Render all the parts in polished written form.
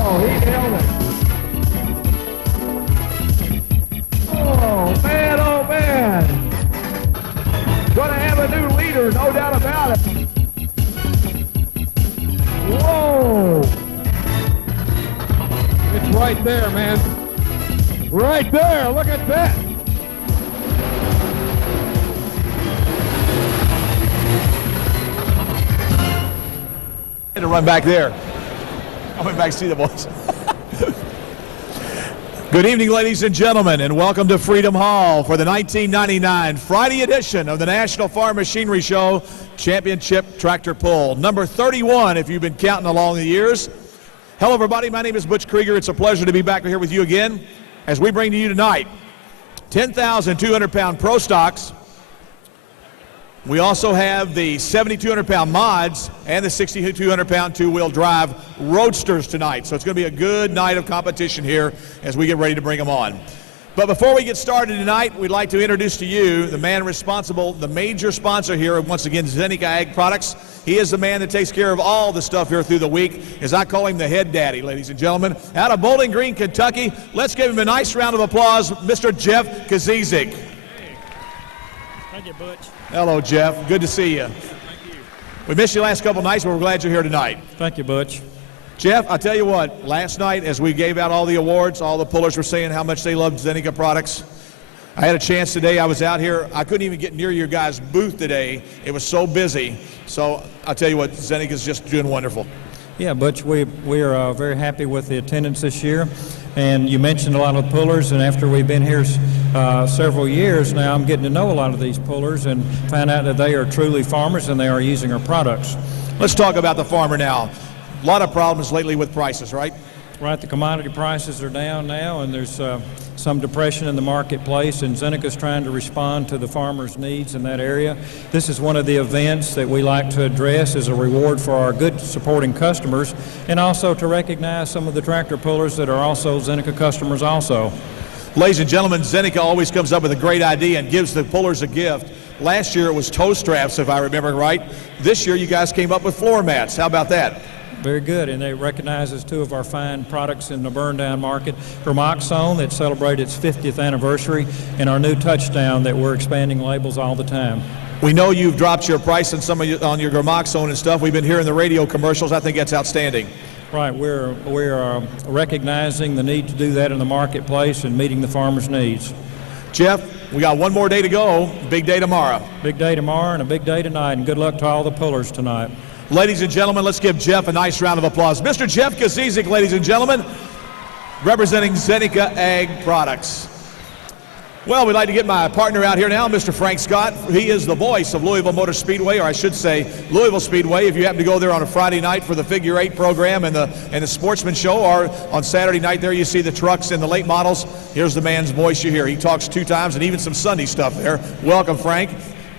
Oh, he nailed it. Oh, man. Gonna have a new leader, no doubt about it. Whoa. It's right there, man. Right there, look at that. To run back there. I went back to see the boys. Good evening, ladies and gentlemen, and welcome to Freedom Hall for the 1999 Friday edition of the National Farm Machinery Show Championship Tractor Pull. Number 31, if you've been counting along the years. Hello, everybody. My name is Butch Krieger. It's a pleasure to be back here with you again as we bring to you tonight 10,200-pound Pro Stocks. We also have the 7,200-pound mods and the 6,200-pound two-wheel drive Roadsters tonight. So it's going to be a good night of competition here as we get ready to bring them on. But before we get started tonight, we'd like to introduce to you the man responsible, the major sponsor here, once again, Zenica Ag Products. He is the man that takes care of all the stuff here through the week, as I call him the head daddy, ladies and gentlemen. Out of Bowling Green, Kentucky, let's give him a nice round of applause, Mr. Jeff Kazizik. Thank you, Butch. Hello, Jeff. Good to see you. Thank you. We missed you last couple nights, but we're glad you're here tonight. Thank you, Butch. Jeff, I'll tell you what, last night as we gave out all the awards, all the pullers were saying how much they loved Zenica products. I had a chance today. I was out here. I couldn't even get near your guys' booth today. It was so busy. So I'll tell you what, Zenica's just doing wonderful. Yeah, Butch, we are very happy with the attendance this year. And you mentioned a lot of pullers, and after we've been here several years now, I'm getting to know a lot of these pullers and find out that they are truly farmers and they are using our products. Let's talk about the farmer now. A lot of problems lately with prices, right? Right, the commodity prices are down now, and there's some depression in the marketplace, and Zenica's trying to respond to the farmers' needs in that area. This is one of the events that we like to address as a reward for our good supporting customers, and also to recognize some of the tractor pullers that are also Zenica customers also. Ladies and gentlemen, Zenica always comes up with a great idea and gives the pullers a gift. Last year it was toe straps, if I remember right. This year you guys came up with floor mats. How about that? Very good, and they recognize as two of our fine products in the burn-down market. Gramoxone, that celebrated its 50th anniversary, and our new Touchdown that we're expanding labels all the time. We know you've dropped your price on some of on your Gramoxone and stuff. We've been hearing the radio commercials. I think that's outstanding. Right, we're recognizing the need to do that in the marketplace and meeting the farmers' needs. Jeff, we got one more day to go. Big day tomorrow. Big day tomorrow and a big day tonight, and good luck to all the pullers tonight. Ladies and gentlemen, let's give Jeff a nice round of applause. Mr. Jeff Kazizik, ladies and gentlemen, representing Zenica Ag Products. Well, we'd like to get my partner out here now, Mr. Frank Scott. He is the voice of Louisville Motor Speedway, or I should say Louisville Speedway. If you happen to go there on a Friday night for the Figure 8 program and the Sportsman Show, or on Saturday night there you see the trucks and the late models, here's the man's voice you hear. He talks 2 times and even some Sunday stuff there. Welcome, Frank.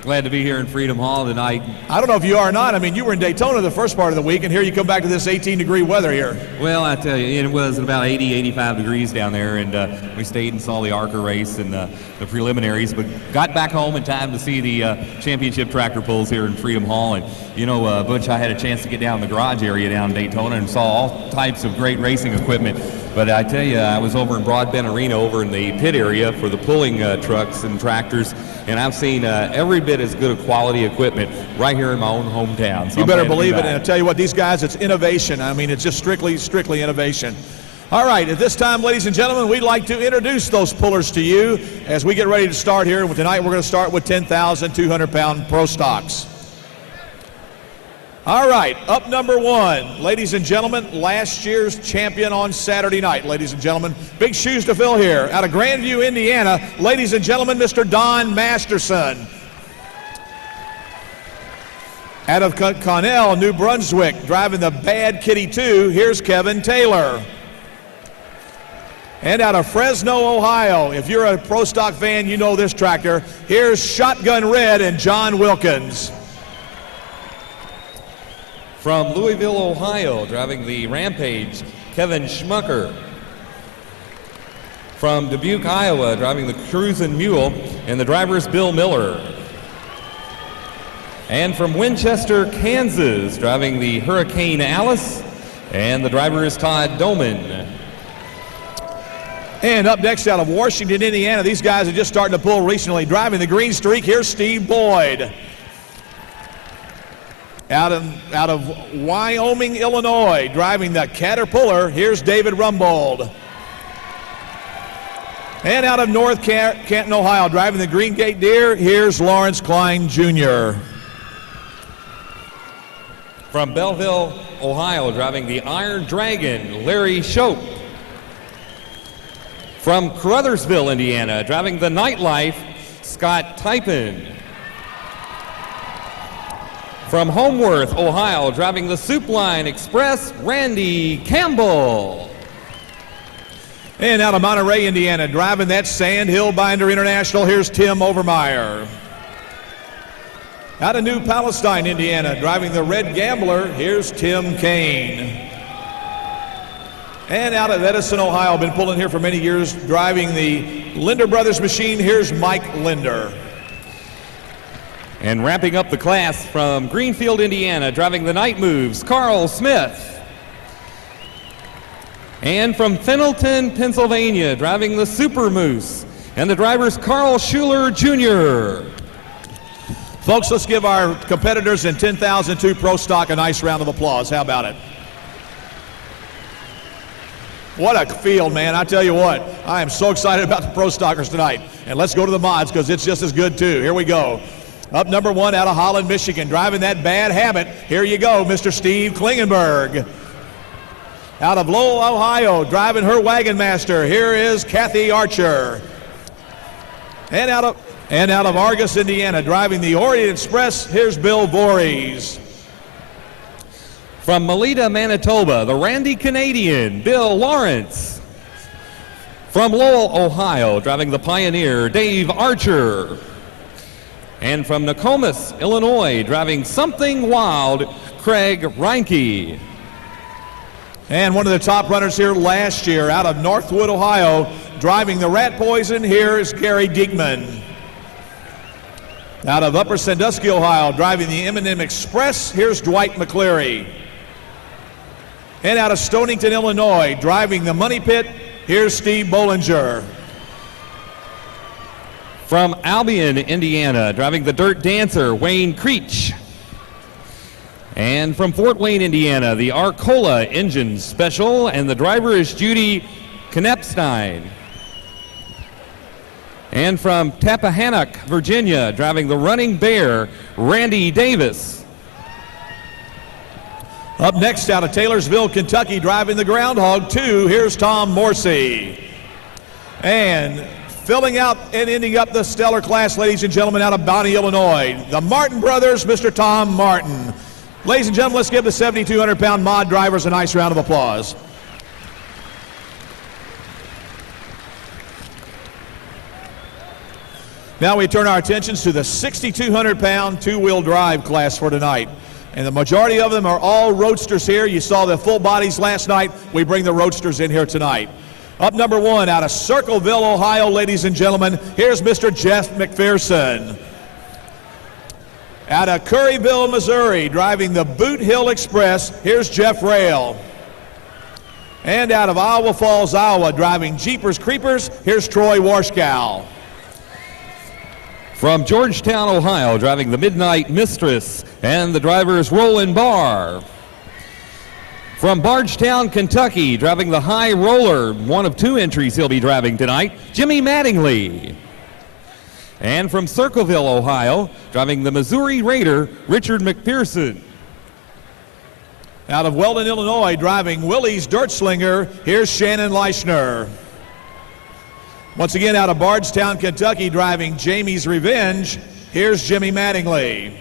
Glad to be here in Freedom Hall tonight. I don't know if you are or not. I mean, you were in Daytona the first part of the week, and here you come back to this 18-degree weather here. Well, I tell you, it was about 80, 85 degrees down there, and we stayed and saw the ARCA race and the preliminaries, but got back home in time to see the championship tractor pulls here in Freedom Hall. And, you know, Butch, I had a chance to get down in the garage area down in Daytona and saw all types of great racing equipment. But I tell you, I was over in Broadbent Arena over in the pit area for the pulling trucks and tractors, and I've seen every bit as good a quality equipment right here in my own hometown. So you better believe it, and I'll tell you what, these guys, it's innovation. I mean, it's just strictly innovation. All right, at this time, ladies and gentlemen, we'd like to introduce those pullers to you as we get ready to start here. Tonight we're going to start with 10,200-pound Pro Stocks. All right, up number 1, ladies and gentlemen, last year's champion on Saturday night, ladies and gentlemen. Big shoes to fill here. Out of Grandview, Indiana, ladies and gentlemen, Mr. Don Masterson. Out of Connell, New Brunswick, driving the Bad Kitty 2, here's Kevin Taylor. And out of Fresno, Ohio, if you're a Pro Stock fan, you know this tractor. Here's Shotgun Red and John Wilkins. From Louisville, Ohio, driving the Rampage, Kevin Schmucker. From Dubuque, Iowa, driving the Cruisin' Mule, and the driver is Bill Miller. And from Winchester, Kansas, driving the Hurricane Alice, And the driver is Todd Doman. And up next out of Washington, Indiana, these guys are just starting to pull recently. Driving the green streak, here's Steve Boyd. Out of Wyoming, Illinois, driving the Caterpillar, here's David Rumbold. And out of North Canton, Ohio, driving the Green Gate Deer, here's Lawrence Klein Jr. From Belleville, Ohio, driving the Iron Dragon, Larry Shope. From Caruthersville, Indiana, driving the Nightlife, Scott Typin. From Homeworth, Ohio, driving the Soup Line Express, Randy Campbell. And out of Monterey, Indiana, driving that Sand Hill Binder International, here's Tim Overmeyer. Out of New Palestine, Indiana, driving the Red Gambler, here's Tim Kane. And out of Edison, Ohio, been pulling here for many years, driving the Linder Brothers machine, here's Mike Linder. And wrapping up the class from Greenfield, Indiana, driving the Night Moves, Carl Smith. And from Fenelton, Pennsylvania, driving the Super Moose, and the driver's Carl Schuler Jr. Folks, let's give our competitors in 10,002 Pro Stock a nice round of applause. How about it? What a field, man. I tell you what, I am so excited about the Pro Stockers tonight. And let's go to the mods because it's just as good too. Here we go. Up number 1 out of Holland, Michigan, driving that Bad Habit. Here you go, Mr. Steve Klingenberg. Out of Lowell, Ohio, driving her Wagon Master, here is Kathy Archer. And out of Argus, Indiana, driving the Orient Express, here's Bill Voorhees. From Melita, Manitoba, the Randy Canadian, Bill Lawrence. From Lowell, Ohio, driving the Pioneer, Dave Archer. And from Nokomis, Illinois, driving Something Wild, Craig Reinke. And one of the top runners here last year, out of Northwood, Ohio, driving the Rat Poison, here is Gary Diekman. Out of Upper Sandusky, Ohio, driving the M&M Express, here's Dwight McCleary. And out of Stonington, Illinois, driving the Money Pit, here's Steve Bollinger. From Albion, Indiana, driving the Dirt Dancer, Wayne Creech. And from Fort Wayne, Indiana, the Arcola Engine Special, and the driver is Judy Knepstein. And from Tappahannock, Virginia, driving the Running Bear, Randy Davis. Up next out of Taylorsville, Kentucky, driving the Groundhog 2, here's Tom Morsey. And filling out and ending up the stellar class, ladies and gentlemen, out of Bonnie, Illinois, the Martin brothers, Mr. Tom Martin. Ladies and gentlemen, let's give the 7,200-pound mod drivers a nice round of applause. Now we turn our attentions to the 6,200-pound two-wheel drive class for tonight. And the majority of them are all Roadsters here. You saw the full bodies last night. We bring the Roadsters in here tonight. Up number 1 out of Circleville, Ohio, ladies and gentlemen, here's Mr. Jeff McPherson. Out of Curryville, Missouri, driving the Boot Hill Express, here's Jeff Rail. And out of Iowa Falls, Iowa, driving Jeepers Creepers, here's Troy Warshkow. From Georgetown, Ohio, driving the Midnight Mistress, and the driver is Roland Barr. From Bardstown, Kentucky, driving the High Roller, one of 2 entries he'll be driving tonight, Jimmy Mattingly. And from Circleville, Ohio, driving the Missouri Raider, Richard McPherson. Out of Weldon, Illinois, driving Willie's Dirt Slinger, here's Shannon Leischner. Once again, out of Bardstown, Kentucky, driving Jamie's Revenge, here's Jimmy Mattingly.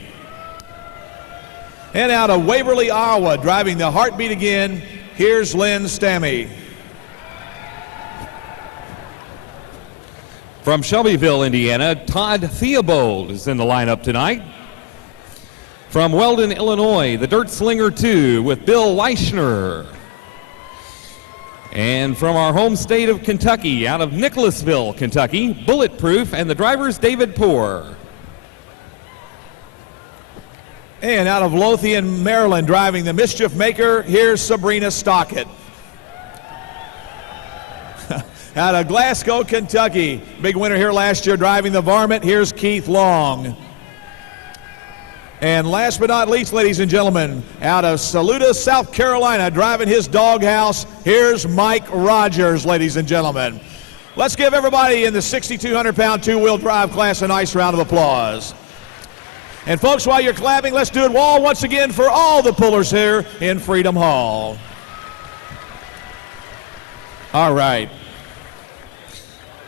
And out of Waverly, Iowa, driving the Heartbeat again, here's Lynn Stammy. From Shelbyville, Indiana, Todd Theobald is in the lineup tonight. From Weldon, Illinois, the Dirt Slinger 2 with Bill Leischner. And from our home state of Kentucky, out of Nicholasville, Kentucky, Bulletproof, and the driver's David Poor. And out of Lothian, Maryland, driving the Mischief Maker, here's Sabrina Stockett. Out of Glasgow, Kentucky, big winner here last year, driving the Varmint, here's Keith Long. And last but not least, ladies and gentlemen, out of Saluda, South Carolina, driving his doghouse, here's Mike Rogers, ladies and gentlemen. Let's give everybody in the 6,200-pound two-wheel drive class a nice round of applause. And folks, while you're clapping, let's do it all once again for all the pullers here in Freedom Hall. All right.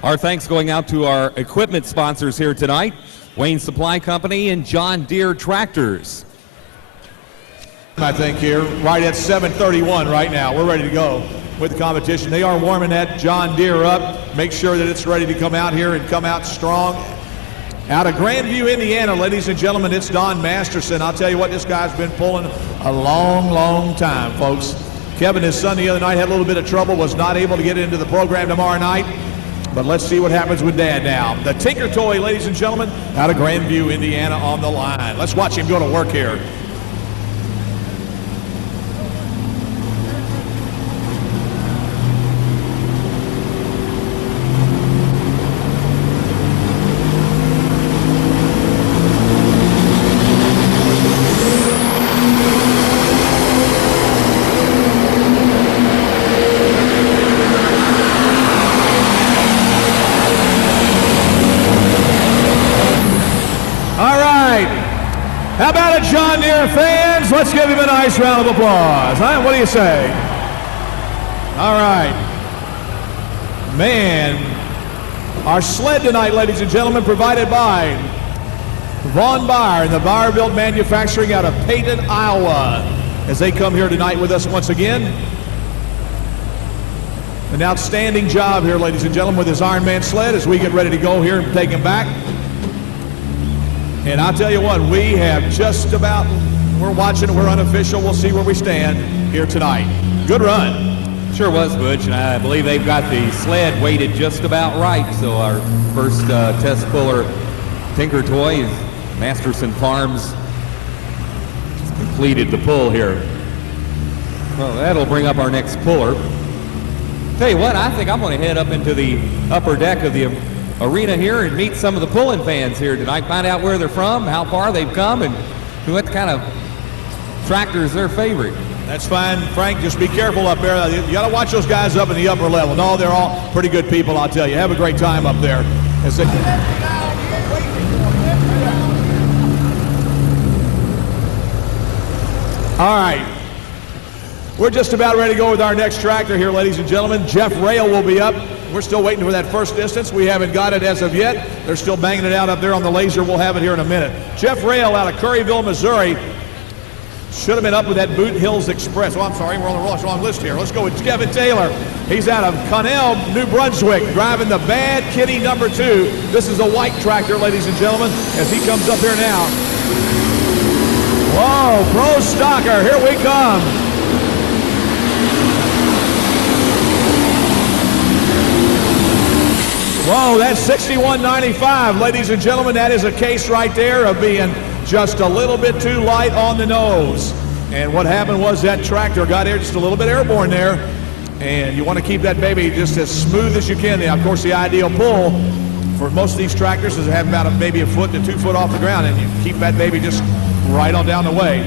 Our thanks going out to our equipment sponsors here tonight, Wayne Supply Company and John Deere Tractors. I think here, right at 7:31 right now. We're ready to go with the competition. They are warming that John Deere up. Make sure that it's ready to come out here and come out strong. Out of Grandview, Indiana, ladies and gentlemen, it's Don Masterson. I'll tell you what, this guy's been pulling a long, long time, folks. Kevin, his son, the other night had a little bit of trouble, was not able to get into the program tomorrow night. But let's see what happens with Dad now. The Tinker Toy, ladies and gentlemen, out of Grandview, Indiana on the line. Let's watch him go to work here. How about it, John Deere fans? Let's give him a nice round of applause. Huh? What do you say? All right. Man, our sled tonight, ladies and gentlemen, provided by Von Baer and the Bayer-Built Manufacturing out of Peyton, Iowa, as they come here tonight with us once again. An outstanding job here, ladies and gentlemen, with his Ironman sled as we get ready to go here and take him back. And I'll tell you what, we have just about, we're watching, we're unofficial, we'll see where we stand here tonight. Good run. Sure was, Butch, and I believe they've got the sled weighted just about right. So our first test puller, Tinker Toy, Masterson Farms, completed the pull here. Well, that'll bring up our next puller. Tell you what, I think I'm going to head up into the upper deck of the arena here and meet some of the pulling fans here tonight, find out where they're from, how far they've come, and what kind of tractor is their favorite. That's fine, Frank. Just be careful up there. You got to watch those guys up in the upper level. No, they're all pretty good people, I'll tell you. Have a great time up there. All right. We're just about ready to go with our next tractor here, ladies and gentlemen. Jeff Rail will be up. We're still waiting for that first distance. We haven't got it as of yet. They're still banging it out up there on the laser. We'll have it here in a minute. Jeff Rail out of Curryville, Missouri. Should have been up with that Boot Hills Express. Oh, I'm sorry, we're on the wrong list here. Let's go with Kevin Taylor. He's out of Connell, New Brunswick, driving the Bad Kitty number 2. This is a white tractor, ladies and gentlemen, as he comes up here now. Whoa, Pro Stocker, here we come. Whoa, that's 61.95, ladies and gentlemen. That is a case right there of being just a little bit too light on the nose. And what happened was that tractor got here just a little bit airborne there. And you want to keep that baby just as smooth as you can. Now, of course, the ideal pull for most of these tractors is to have about maybe a foot to 2 foot off the ground, and you keep that baby just right on down the way.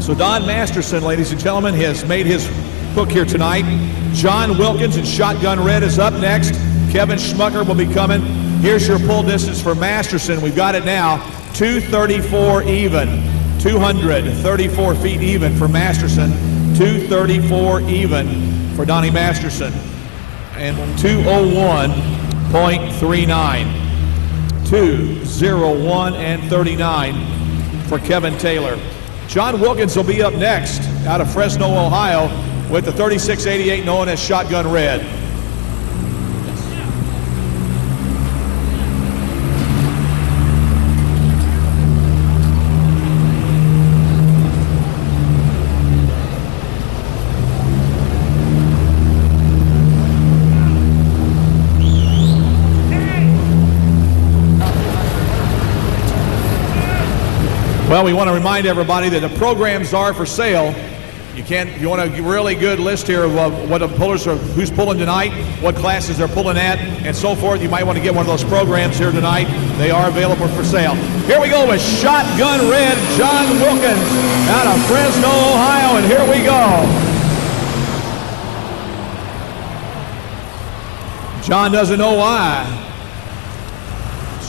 So Don Masterson, ladies and gentlemen, has made his hook here tonight. John Wilkins in Shotgun Red is up next. Kevin Schmucker will be coming. Here's your pull distance for Masterson. We've got it now, 234 even. 234 feet even for Masterson. 234 even for Donnie Masterson. And 201.39. 201 and 39 for Kevin Taylor. John Wilkins will be up next out of Fresno, Ohio with the 3688 known as Shotgun Red. Well, Well, we want to remind everybody that the programs are for sale. If you want a really good list here of what the pullers are, who's pulling tonight, what classes they're pulling at, and so forth, you might want to get one of those programs here tonight. They are available for sale. Here we go with Shotgun Red, John Wilkins out of Fresno, Ohio, and here we go. John doesn't know why.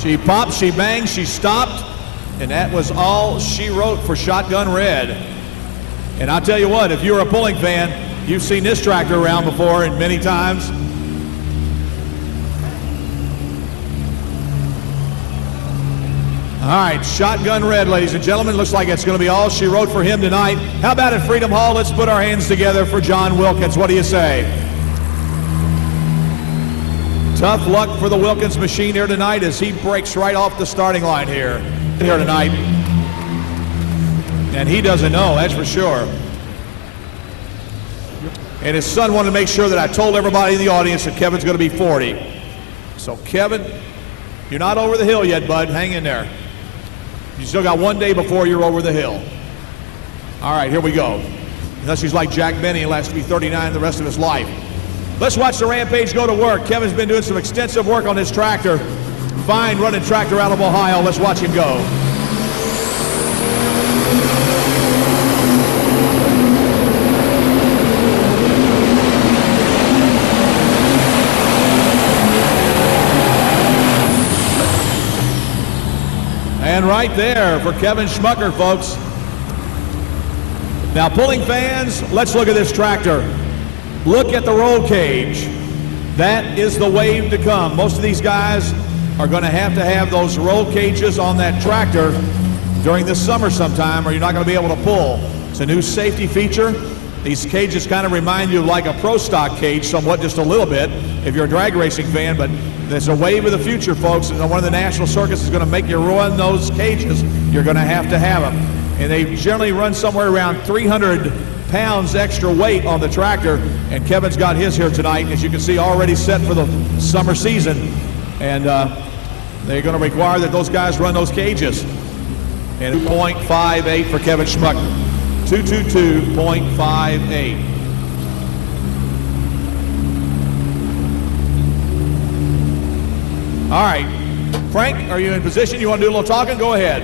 She popped, she banged, she stopped, and that was all she wrote for Shotgun Red. And I'll tell you what, if you're a pulling fan, you've seen this tractor around before and many times. All right, Shotgun Red, ladies and gentlemen. Looks like it's going to be all she wrote for him tonight. How about at Freedom Hall? Let's put our hands together for John Wilkins. What do you say? Tough luck for the Wilkins machine here tonight as he breaks right off the starting line here tonight. And he doesn't know, that's for sure. And his son wanted to make sure that I told everybody in the audience that Kevin's going to be 40. So Kevin, you're not over the hill yet, bud. Hang in there. You still got one day before you're over the hill. All right, here we go. Unless he's like Jack Benny and has to be 39 the rest of his life. Let's watch the Rampage go to work. Kevin's been doing some extensive work on this tractor. Fine running tractor out of Ohio. Let's watch him go. And right there for Kevin Schmucker, folks. Now, pulling fans, let's look at this tractor. Look at the roll cage. That is the wave to come. Most of these guys are going to have those roll cages on that tractor during the summer sometime, or you're not going to be able to pull. It's a new safety feature. These cages kind of remind you of like a pro stock cage somewhat, just a little bit, if you're a drag racing fan, but there's a wave of the future, folks, and one of the national circuits is going to make you run those cages. You're going to have them. And they generally run somewhere around 300 pounds extra weight on the tractor, and Kevin's got his here tonight, as you can see, already set for the summer season. And they're going to require that those guys run those cages. And 2.58 for Kevin Schmucker. 222.58. All right, Frank, are you in position? You want to do a little talking? Go ahead.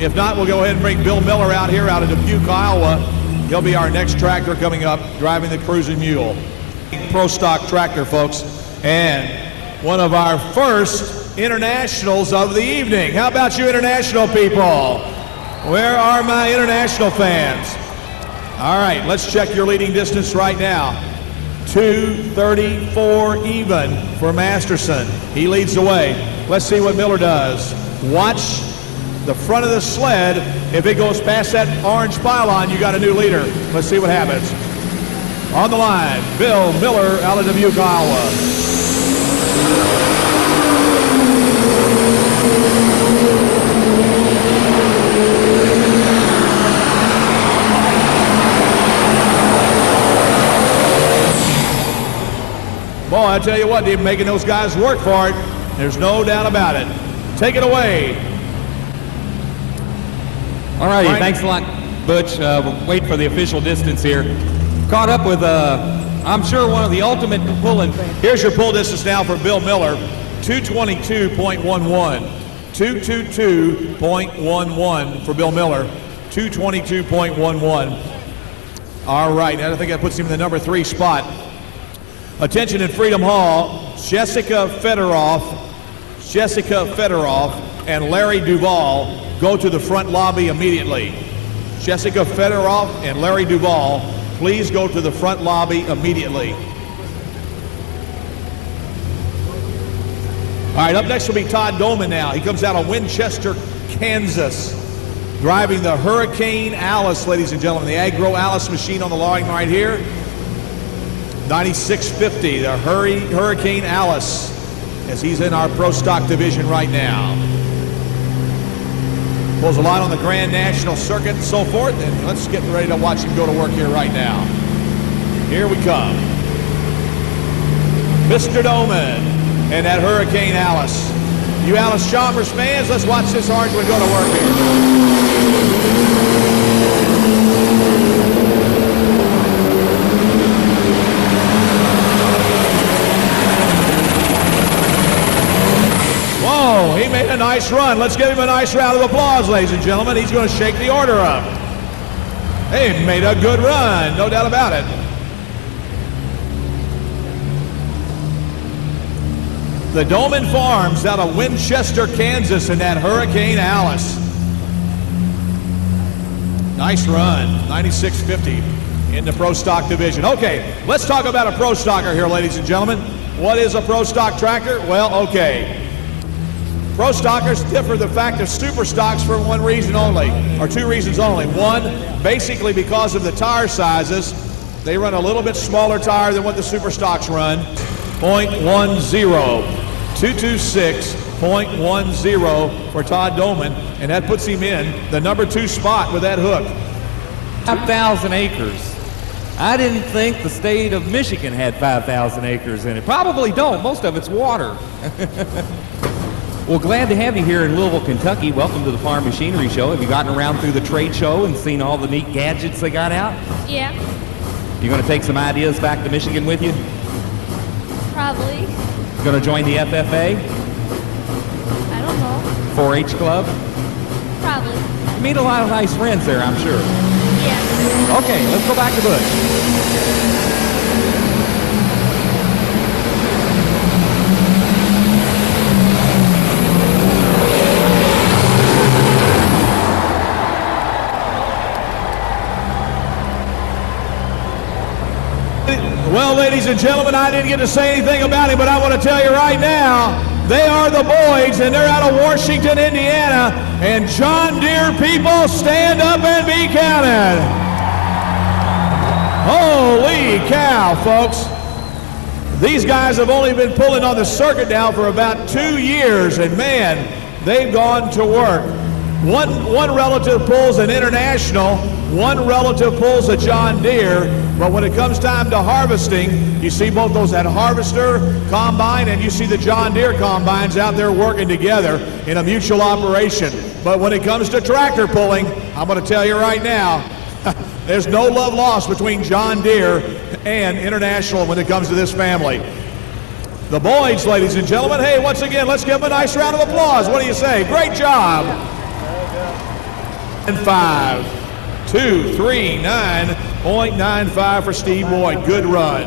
If not, we'll go ahead and bring Bill Miller out here out of Dubuque, Iowa. He'll be our next tractor coming up, driving the Cruising Mule. Pro stock tractor, folks, and one of our first internationals of the evening. How about you international people? Where are my international fans? All right, let's check your leading distance right now. 2:34 even for Masterson. He leads the way. Let's see what Miller does. Watch the front of the sled. If it goes past that orange pylon, you got a new leader. Let's see what happens. On the line, Bill Miller out of Dubuque, Iowa. Boy, I tell you what, they're making those guys work for it. There's no doubt about it. Take it away. All righty, thanks a lot, Butch. Wait for the official distance here. Caught up with, I'm sure, one of the ultimate pulling. Here's your pull distance now for Bill Miller, 222.11. 222.11 for Bill Miller, 222.11. All right, I think that puts him in the number 3 spot. Attention in Freedom Hall, Jessica Fedorov and Larry Duvall go to the front lobby immediately. Jessica Fedorov and Larry Duvall, please go to the front lobby immediately. All right, up next will be Todd Doman now. He comes out of Winchester, Kansas, driving the Hurricane Alice, ladies and gentlemen, the Agro Alice machine on the line right here. 9650, the Hurricane Alice, as he's in our Pro Stock division right now. Pulls a lot on the Grand National Circuit and so forth, and let's get ready to watch him go to work here right now. Here we come. Mr. Doman and that Hurricane Alice. You Alice Chalmers fans, let's watch this orange one go to work here. Whoa, he made a nice run. Let's give him a nice round of applause, ladies and gentlemen. He's going to shake the order up. He made a good run, no doubt about it. The Doman Farms out of Winchester, Kansas in that Hurricane Alice. Nice run, 96.50 in the Pro Stock division. Okay, let's talk about a Pro Stocker here, ladies and gentlemen. What is a Pro Stock tractor? Well, okay. Pro Stockers differ the fact they're Super Stocks for one reason only, or two reasons only. One, basically because of the tire sizes, they run a little bit smaller tire than what the Super Stocks run. 0.10, 226.10 for Todd Doman, and that puts him in the number 2 spot with that hook. 5,000 acres. I didn't think the state of Michigan had 5,000 acres in it. Probably don't. Most of it's water. Well, glad to have you here in Louisville, Kentucky. Welcome to the Farm Machinery Show. Have you gotten around through the trade show and seen all the neat gadgets they got out? Yeah, You going to take some ideas back to Michigan with you? probably. Going to join the FFA? I don't know. 4-H club? Probably. You meet a lot of nice friends there, I'm sure. Yeah. Okay, let's go back to Butch. Well, ladies and gentlemen, I didn't get to say anything about him, but I want to tell you right now, they are the Boyds, and they're out of Washington, Indiana. And John Deere people, stand up and be counted. Holy cow, folks. These guys have only been pulling on the circuit now for about 2 years, and man, they've gone to work. One relative pulls an International, one relative pulls a John Deere, but when it comes time to harvesting, you see both those, that Harvester combine, and you see the John Deere combines out there working together in a mutual operation. But when it comes to tractor pulling, I'm going to tell you right now, there's no love lost between John Deere and International when it comes to this family. The Boyds, ladies and gentlemen, hey, once again, let's give them a nice round of applause. What do you say? Great job. And 5.239.95 for Steve Boyd. Good run.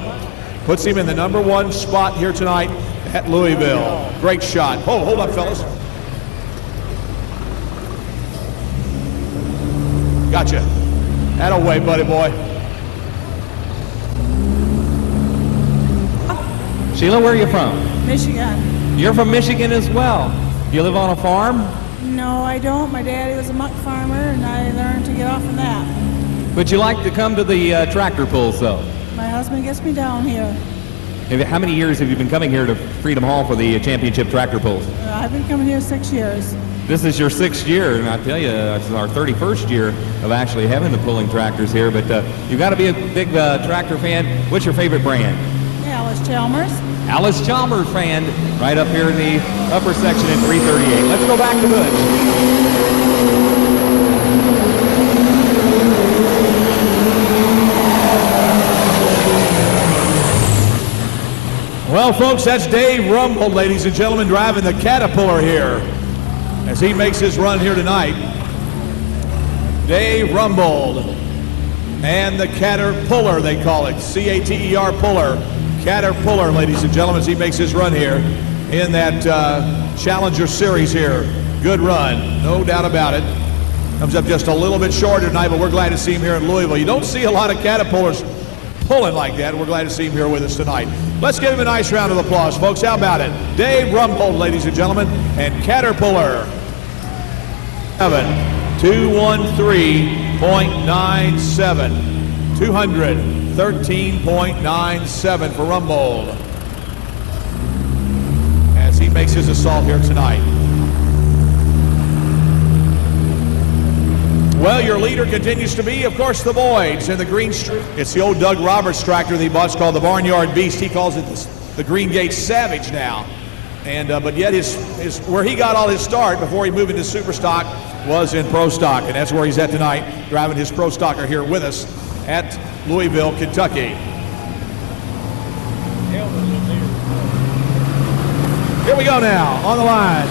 Puts him in the number 1 spot here tonight at Louisville. Great shot. Hold up, fellas. Gotcha. That'll buddy boy. Sheila, where are you from? Michigan. You're from Michigan as well. You live on a farm? No, I don't. My daddy was a muck farmer, and I learned to get off of that. But you like to come to the tractor pulls, though? My husband gets me down here. How many years have you been coming here to Freedom Hall for the championship tractor pulls? I've been coming here 6 years. This is your 6th year, and I tell you, it's our 31st year of actually having the pulling tractors here. But you've got to be a big tractor fan. What's your favorite brand? Alice Chalmers. Alice Chalmers fan, right up here in the upper section in 338. Let's go back to Butch. Well, folks, that's Dave Rumble, ladies and gentlemen, driving the Caterpillar here as he makes his run here tonight. Dave Rumble and the Caterpillar, they call it, C-A-T-E-R puller. Caterpillar, ladies and gentlemen, as he makes his run here in that Challenger Series here. Good run, no doubt about it. Comes up just a little bit shorter tonight, but we're glad to see him here in Louisville. You don't see a lot of Caterpillars pulling like that. We're glad to see him here with us tonight. Let's give him a nice round of applause, folks. How about it? Dave Rumbold, ladies and gentlemen, and Caterpillar. 213.97. 213.97 for Rumbold as he makes his assault here tonight. Well, your leader continues to be, of course, the Boyds in the green streak. It's the old Doug Roberts tractor that he bought. It's called the Barnyard Beast. He calls it the Green Gate Savage now. And but yet his where he got all his start before he moved into super stock was in pro stock, and that's where he's at tonight, driving his pro stocker here with us at Louisville, Kentucky. Here we go now on the line.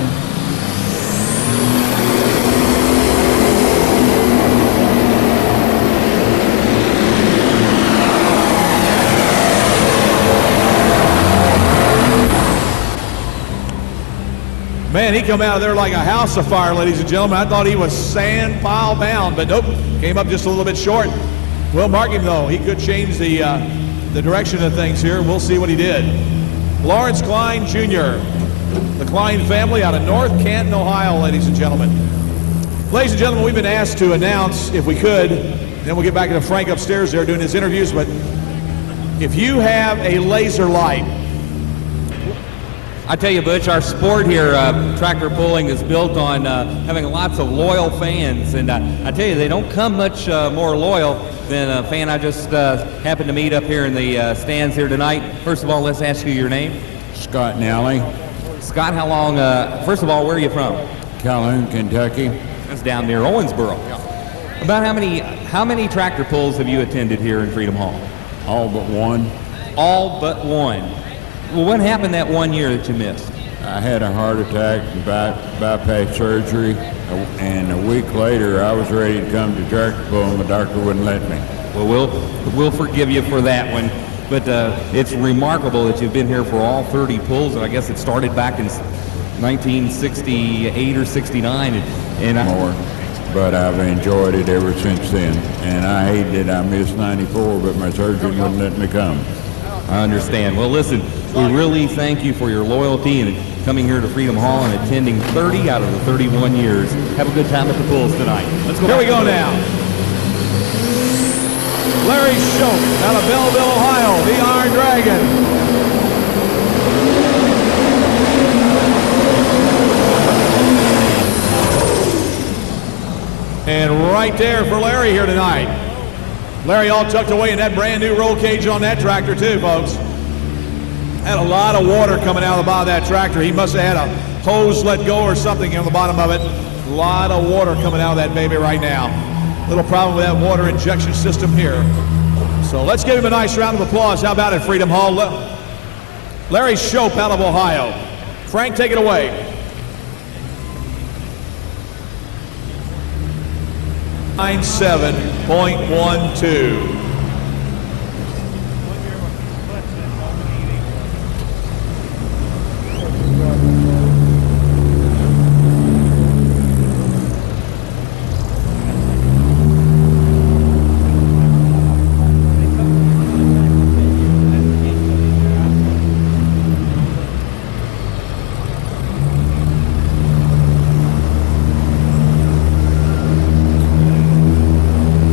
Man, he come out of there like a house of fire, ladies and gentlemen. I thought he was sand pile bound, but nope, came up just a little bit short. We'll mark him though. He could change the direction of things here. We'll see what he did. Lawrence Klein Jr., the Klein family out of North Canton, Ohio, ladies and gentlemen. Ladies and gentlemen, we've been asked to announce, if we could, then we'll get back to Frank upstairs there doing his interviews, but if you have a laser light, I tell you, Butch, our sport here, tractor pulling, is built on having lots of loyal fans. And I tell you, they don't come much more loyal than a fan I just happened to meet up here in the stands here tonight. First of all, let's ask you your name. Scott Nally, Scott, how long, first of all, where are you from? Calhoun, Kentucky. That's down near Owensboro. About how many tractor pulls have you attended here in Freedom Hall? All but one. All but one. Well, what happened that one year that you missed? I had a heart attack and bypass surgery, and a week later I was ready to come to tractor pull, and the doctor wouldn't let me. Well, we'll forgive you for that one, but it's remarkable that you've been here for all 30 pulls, and I guess it started back in 1968 or 69, and More. But I've enjoyed it ever since then, and I hate that I missed 94, but my surgeon wouldn't let me come. I understand. Well, listen, we really thank you for your loyalty and coming here to Freedom Hall and attending 30 out of the 31 years. Have a good time at the pulls tonight. Let's go. Here we go now. Larry Shope out of Belleville, Ohio, the Iron Dragon. And right there for Larry here tonight. Larry all tucked away in that brand new roll cage on that tractor too, folks. Had a lot of water coming out of the bottom of that tractor. He must have had a hose let go or something on the bottom of it. A lot of water coming out of that baby right now. Little problem with that water injection system here. So let's give him a nice round of applause. How about it, Freedom Hall? Larry Shope out of Ohio. Frank, take it away. 97.12.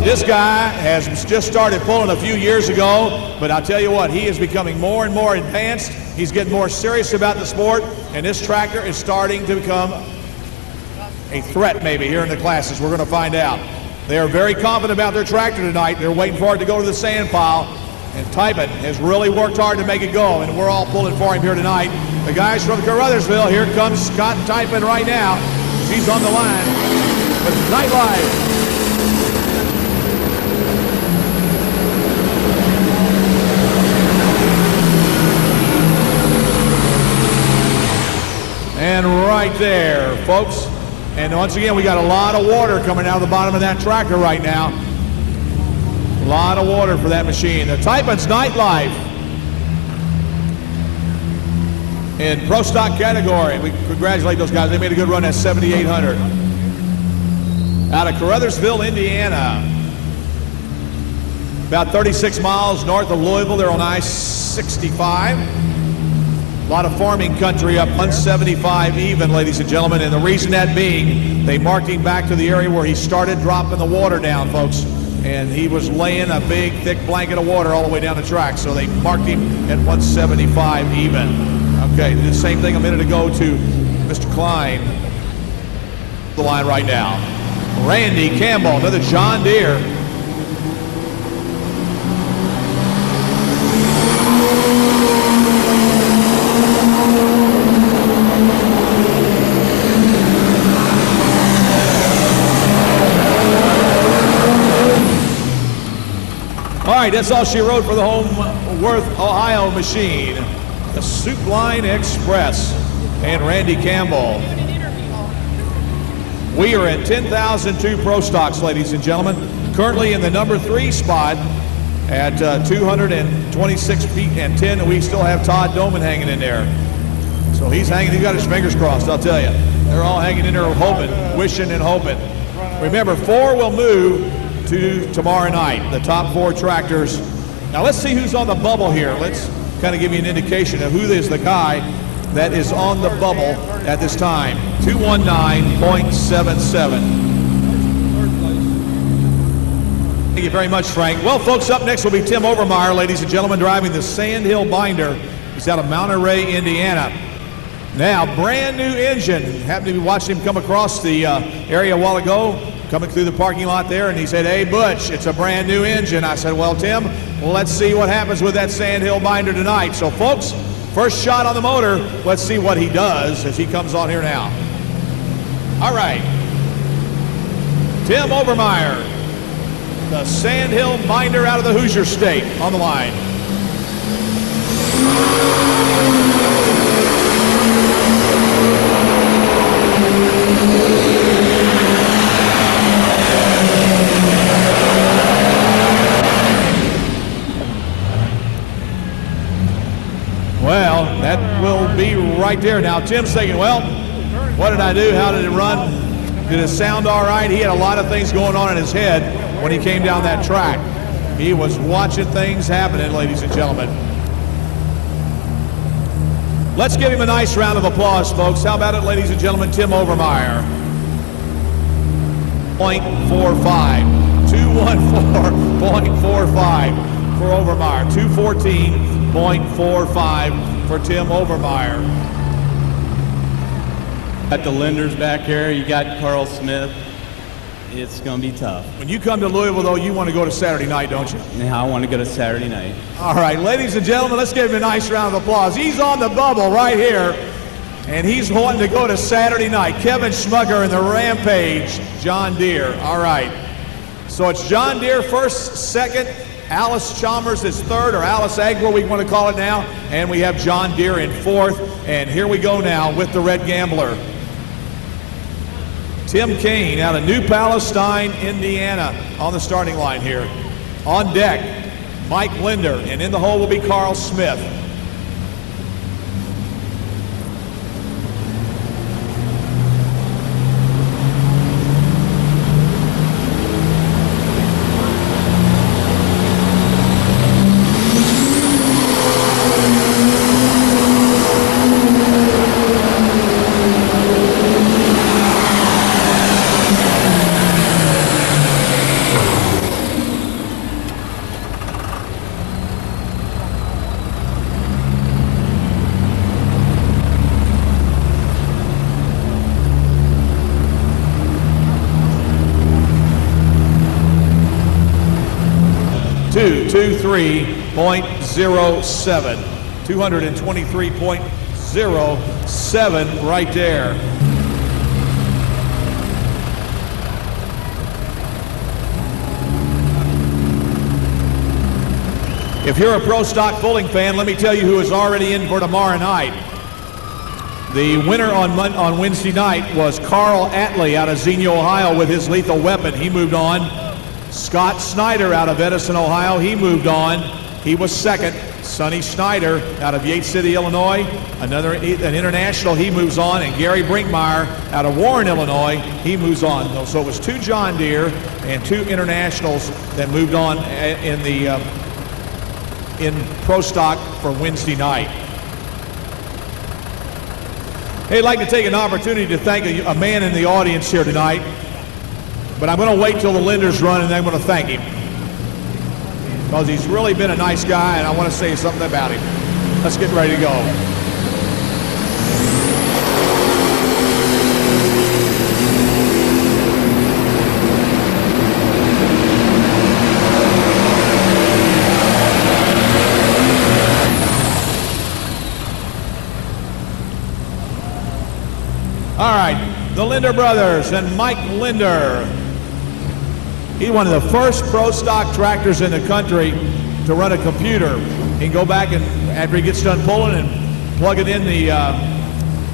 This guy has just started pulling a few years ago, but I'll tell you what, he is becoming more and more advanced. He's getting more serious about the sport, and this tractor is starting to become a threat maybe here in the classes. We're going to find out. They are very confident about their tractor tonight. They're waiting for it to go to the sand pile, and Typin has really worked hard to make it go, and we're all pulling for him here tonight. The guys from Caruthersville, here comes Scott Typin right now. She's on the line with Nightlife. And right there, folks. And once again, we got a lot of water coming out of the bottom of that tractor right now. A lot of water for that machine. The Typin's Nightlife in Pro Stock category. We congratulate those guys. They made a good run at 7,800. Out of Caruthersville, Indiana. About 36 miles north of Louisville. They're on I-65. A lot of farming country up 175 even, ladies and gentlemen, and the reason that being, they marked him back to the area where he started dropping the water down, folks, and he was laying a big, thick blanket of water all the way down the track, so they marked him at 175 even. Okay, the same thing a minute ago to Mr. Klein. The line right now. Randy Campbell, another John Deere. All right, that's all she wrote for the Homeworth, Ohio machine. The Soup Line Express and Randy Campbell. We are in 10,002 Pro Stocks, ladies and gentlemen. Currently in the number 3 spot at 226 feet and 10. We still have Todd Doman hanging in there. So he's got his fingers crossed, I'll tell you. They're all hanging in there hoping, wishing and hoping. Remember, 4 will move to tomorrow night, the top 4 tractors. Now let's see who's on the bubble here. Let's kind of give you an indication of who is the guy that is on the bubble at this time. 219.77. Thank you very much, Frank. Well, folks, up next will be Tim Overmeyer, ladies and gentlemen, driving the Sandhill Binder. He's out of Monterey, Indiana. Now, brand new engine. Happened to be watching him come across the area a while ago, coming through the parking lot there, and he said, "Hey, Butch, it's a brand new engine." I said, "Well, Tim, let's see what happens with that Sandhill Binder tonight." So, folks, first shot on the motor. Let's see what he does as he comes on here now. All right. Tim Overmeyer, the Sandhill Binder out of the Hoosier State, on the line. Well, that will be right there. Now, Tim's thinking, well, what did I do? How did it run? Did it sound all right? He had a lot of things going on in his head when he came down that track. He was watching things happening, ladies and gentlemen. Let's give him a nice round of applause, folks. How about it, ladies and gentlemen? Tim Overmeyer. 0.45. 214.45 for Overmeyer. 214.45 for Tim Overmeyer. Got the Linders back here. You got Carl Smith. It's going to be tough. When you come to Louisville, though, you want to go to Saturday night, don't you? Yeah, I want to go to Saturday night. All right, ladies and gentlemen, let's give him a nice round of applause. He's on the bubble right here, and he's wanting to go to Saturday night. Kevin Schmugger in the Rampage John Deere. All right. So it's John Deere first, second. Alice Chalmers is third, or Alice Agwell, we want to call it now. And we have John Deere in fourth. And here we go now with the Red Gambler. Tim Kane out of New Palestine, Indiana, on the starting line here. On deck, Mike Linder, and in the hole will be Carl Smith. .07, 223.07 right there. If you're a Pro Stock Bowling fan, let me tell you who is already in for tomorrow night. The winner on Wednesday night was Carl Atley out of Xenia, Ohio with his Lethal Weapon. He moved on. Scott Snyder out of Edison, Ohio, he moved on. He was second. Sonny Snyder out of Yates City, Illinois, an international, he moves on. And Gary Brinkmeyer out of Warren, Illinois, he moves on. So it was 2 John Deere and 2 internationals that moved on in Pro Stock for Wednesday night. Hey, I'd like to take an opportunity to thank a man in the audience here tonight. But I'm going to wait till the Linders run, and then I'm going to thank him. Because he's really been a nice guy, and I want to say something about him. Let's get ready to go. All right, the Linder brothers and Mike Linder. He's one of the first pro stock tractors in the country to run a computer. He can go back and after he gets done pulling and plug it in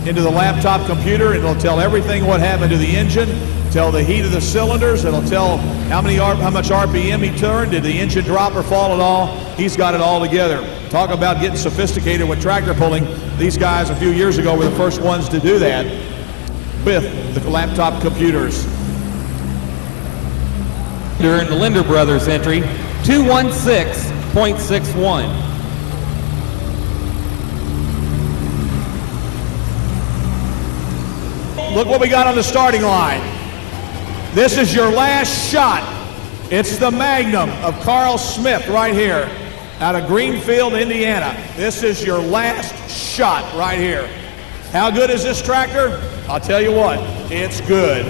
into the laptop computer, and it'll tell everything what happened to the engine, tell the heat of the cylinders, it'll tell how much RPM he turned, did the engine drop or fall at all. He's got it all together. Talk about getting sophisticated with tractor pulling. These guys a few years ago were the first ones to do that with the laptop computers. During the Linder Brothers entry, 216.61. Look what we got on the starting line. This is your last shot. It's the Magnum of Carl Smith right here out of Greenfield, Indiana. This is your last shot right here. How good is this tractor? I'll tell you what, it's good.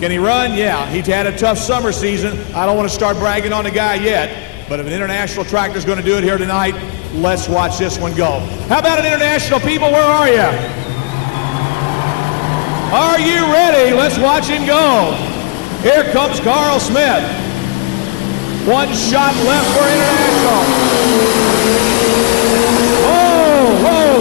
Can he run? Yeah, he's had a tough summer season. I don't want to start bragging on the guy yet, but if an international tractor is going to do it here tonight, let's watch this one go. How about an international, people? Where are you? Are you ready? Let's watch him go. Here comes Carl Smith. One shot left for international. Whoa, whoa.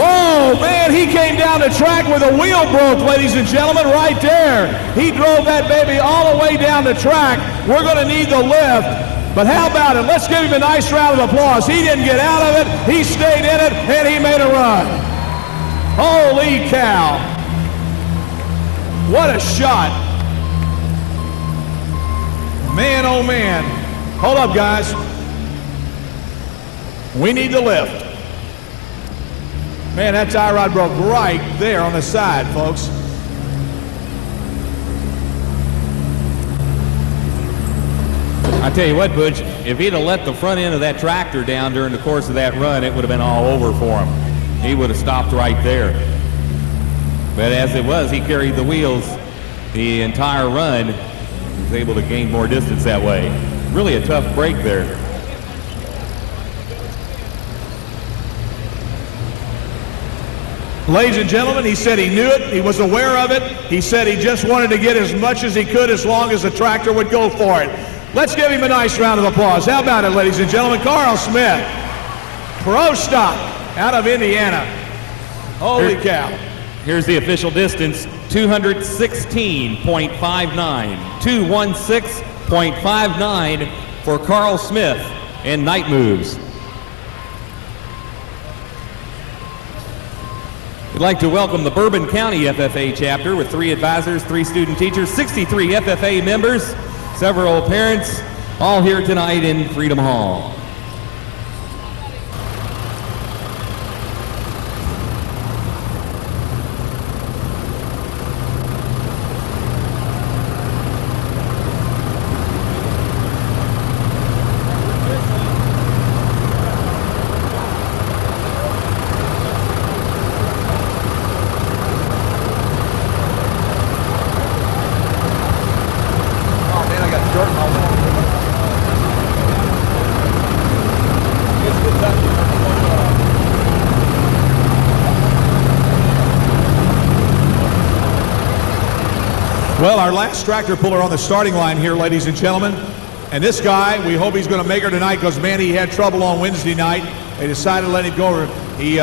Whoa, man, he came down the track with a wheel broke, ladies and gentlemen, right there. He drove that baby all the way down the track. We're going to need the lift. But how about it? Let's give him a nice round of applause. He didn't get out of it. He stayed in it, and he made a run. Holy cow. What a shot. Man, oh man. Hold up, guys. We need the lift. Man, that tie rod broke right there on the side, folks. I tell you what, Butch, if he'd have let the front end of that tractor down during the course of that run, it would have been all over for him. He would have stopped right there. But as it was, he carried the wheels the entire run. He was able to gain more distance that way. Really a tough break there. Ladies and gentlemen, he said he knew it, he was aware of it. He said he just wanted to get as much as he could as long as the tractor would go for it. Let's give him a nice round of applause. How about it, ladies and gentlemen? Carl Smith, pro stock out of Indiana. Holy cow. Here's the official distance, 216.59. 216.59 for Carl Smith in night moves. We'd like to welcome the Bourbon County FFA chapter with 3 advisors, 3 student teachers, 63 FFA members, several parents, all here tonight in Freedom Hall. Well, our last tractor puller on the starting line here, ladies and gentlemen. And this guy, we hope he's going to make her tonight because, man, he had trouble on Wednesday night. They decided to let him go. He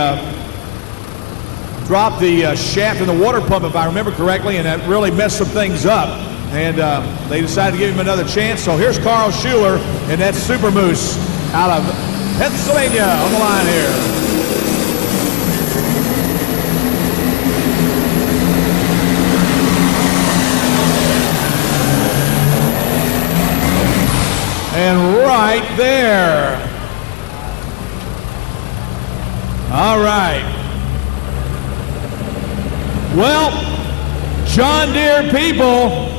dropped the shaft in the water pump, if I remember correctly, and that really messed some things up. And they decided to give him another chance. So here's Carl Schuler and that Super Moose out of Pennsylvania on the line here. And right there. All right. Well, John Deere people,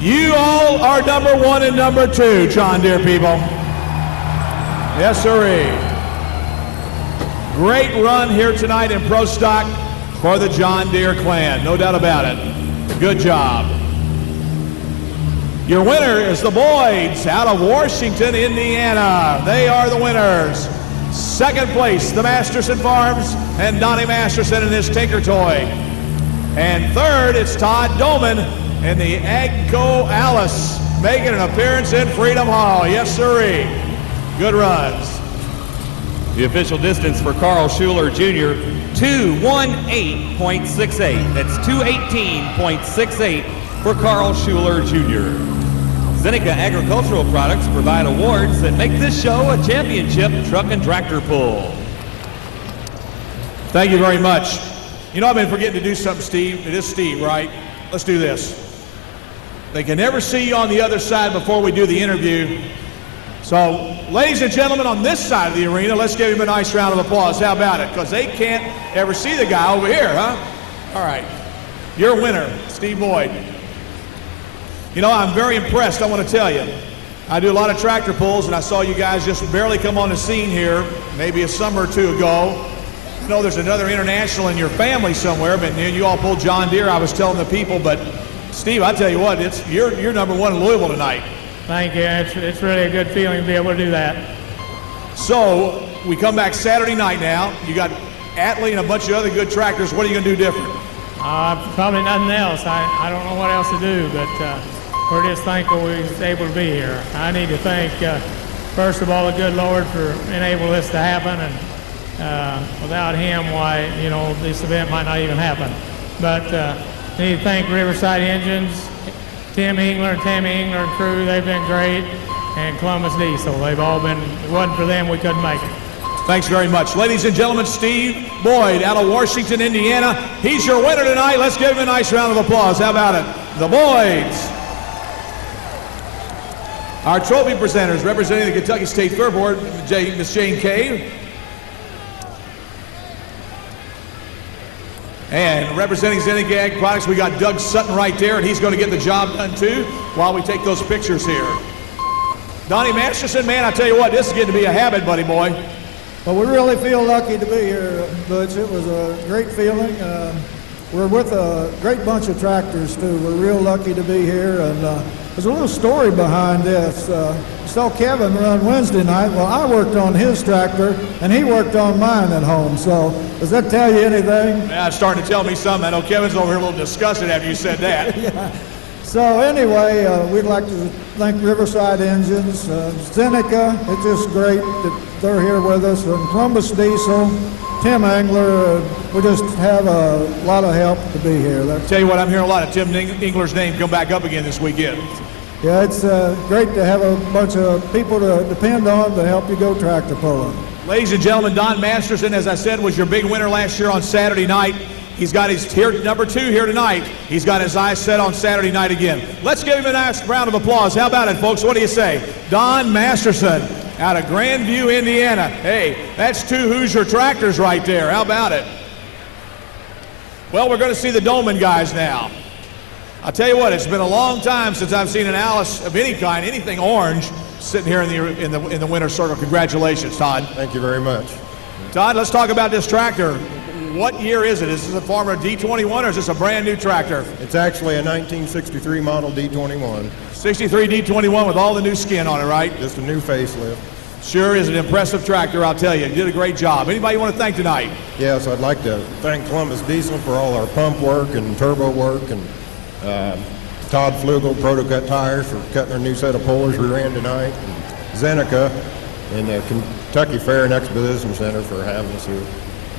you all are number 1 and number 2, John Deere people. Yes, sirree. Great run here tonight in Pro Stock for the John Deere clan, no doubt about it. Good job. Your winner is the Boyds out of Washington, Indiana. They are the winners. Second place, the Masterson Farms and Donnie Masterson in his Tinker Toy. And third, it's Todd Doman and the Agco Alice making an appearance in Freedom Hall. Yes, sirree. Good runs. The official distance for Carl Schuler Jr., 218.68. That's 218.68 for Carl Schuler Jr. Zeneca Agricultural Products provide awards that make this show a championship truck and tractor pull. Thank you very much. You know, I've been forgetting to do something, Steve. It is Steve, right? Let's do this. They can never see you on the other side before we do the interview. So, ladies and gentlemen, on this side of the arena, let's give him a nice round of applause. How about it? Because they can't ever see the guy over here, huh? All right. Your winner, Steve Boyd. You know, I'm very impressed, I want to tell you. I do a lot of tractor pulls, and I saw you guys just barely come on the scene here, maybe a summer or two ago. I know there's another international in your family somewhere, but you all pulled John Deere, I was telling the people, but Steve, I tell you what, you're number one in Louisville tonight. Thank you. It's really a good feeling to be able to do that. So we come back Saturday night now. You got Atlee and a bunch of other good tractors. What are you going to do different? Probably nothing else. I don't know what else to do, but we're just thankful we was able to be here. I need to thank, first of all, the good Lord for enabling this to happen, and without him, why, you know, this event might not even happen. But I need to thank Riverside Engines, Tim Engler and Tammy Engler and crew. They've been great, and Columbus Diesel. They've all been, if it wasn't for them, we couldn't make it. Thanks very much. Ladies and gentlemen, Steve Boyd out of Washington, Indiana. He's your winner tonight. Let's give him a nice round of applause. How about it? The Boyds. Our trophy presenters representing the Kentucky State Fair Board, Miss Jane Kay. And representing Zeneca Ag Products, we got Doug Sutton right there, and he's going to get the job done too while we take those pictures here. Donnie Masterson, man, I tell you what, this is getting to be a habit, buddy boy. Well, we really feel lucky to be here, Butch. It was a great feeling. We're with a great bunch of tractors too. We're real lucky to be here, and there's a little story behind this. You saw Kevin run Wednesday night. Well, I worked on his tractor, and he worked on mine at home. So does that tell you anything? Yeah, it's starting to tell me something. I know Kevin's over here a little disgusted after you said that. Yeah. So anyway, we'd like to thank Riverside Engines, Zeneca. It's just great that they're here with us, and Columbus Diesel, Tim Engler. We just have a lot of help to be here. Tell you what, I'm hearing a lot of Tim Engler's name come back up again this weekend. Yeah, it's great to have a bunch of people to depend on to help you go tractor pulling. Ladies and gentlemen, Don Masterson, as I said, was your big winner last year on Saturday night. He's got his number 2 here tonight. He's got his eyes set on Saturday night again. Let's give him a nice round of applause. How about it, folks? What do you say? Don Masterson out of Grandview, Indiana. Hey, that's 2 Hoosier tractors right there. How about it? Well, we're going to see the Dolman guys now. I'll tell you what, it's been a long time since I've seen an Alice of any kind, anything orange, sitting here in the winner's circle. Congratulations, Todd. Thank you very much. Todd, let's talk about this tractor. What year is it? Is this a former D21 or is this a brand new tractor? It's actually a 1963 model D21. 63 D21 with all the new skin on it, right? Just a new facelift. Sure is an impressive tractor, I'll tell you. You did a great job. Anybody you want to thank tonight? Yes, I'd like to thank Columbus Diesel for all our pump work and turbo work, and Todd Flugel, Protocut Tires, for cutting our new set of pullers we ran tonight, and Zeneca and the Kentucky Fair and Exposition Center for having us here.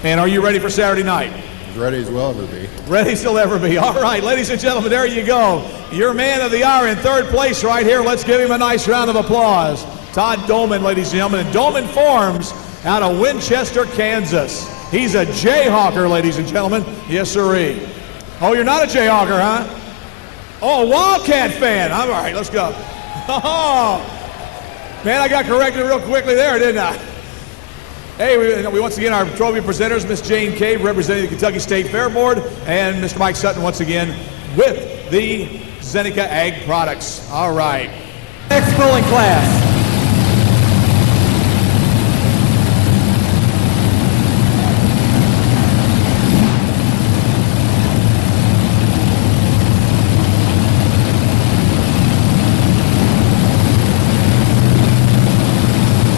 And are you ready for Saturday night? As ready as we'll ever be. Ready as he'll ever be. All right, ladies and gentlemen, there you go. Your man of the hour in 3rd place right here. Let's give him a nice round of applause. Todd Dolman, ladies and gentlemen. And Dolman Farms out of Winchester, Kansas. He's a Jayhawker, ladies and gentlemen. Yes, sirree. Oh, you're not a Jayhawker, huh? Oh, Wildcat fan. All right, let's go. Oh, man, I got corrected real quickly there, didn't I? Hey, we once again, our trophy presenters, Miss Jane Cave, representing the Kentucky State Fair Board, and Mr. Mike Sutton, once again, with the Zeneca Ag Products. All right. Next pulling class.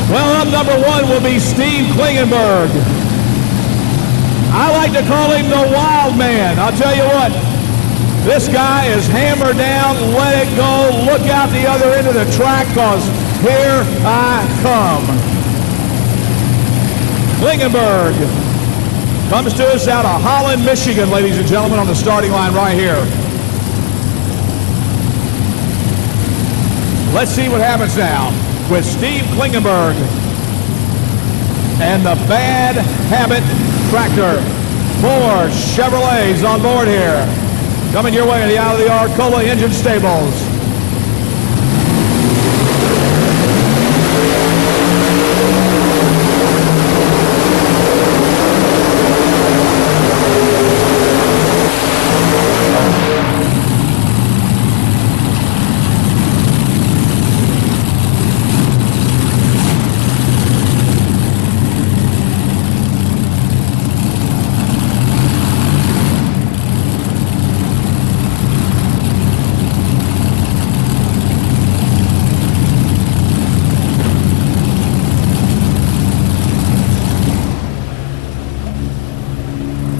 Well, up Run number 1 will be Steve Klingenberg. I like to call him the wild man. I'll tell you what, this guy is hammer down, let it go, look out the other end of the track, because here I come. Klingenberg comes to us out of Holland, Michigan, ladies and gentlemen, on the starting line right here. Let's see what happens now with Steve Klingenberg and the Bad Habit tractor. 4 Chevrolets on board here. Coming your way out of the Arcola Engine Stables.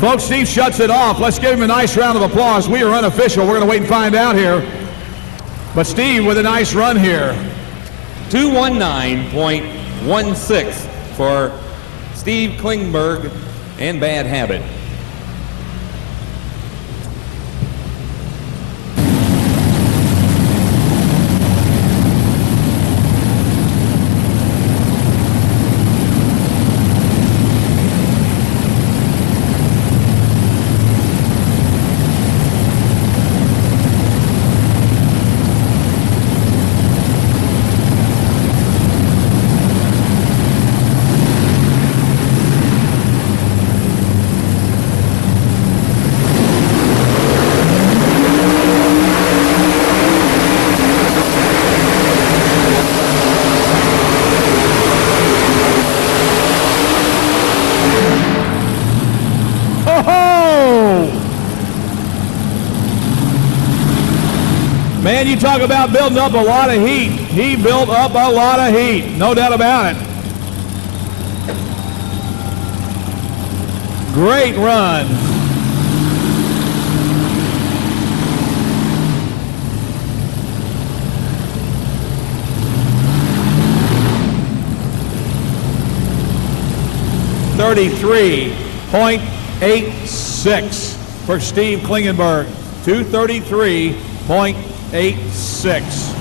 Folks, Steve shuts it off. Let's give him a nice round of applause. We are unofficial. We're going to wait and find out here. But Steve with a nice run here. 219.16 for Steve Klingberg and Bad Habit. Man, you talk about building up a lot of heat. He built up a lot of heat, no doubt about it. Great run. .86 for Steve Klingenberg. 233.86.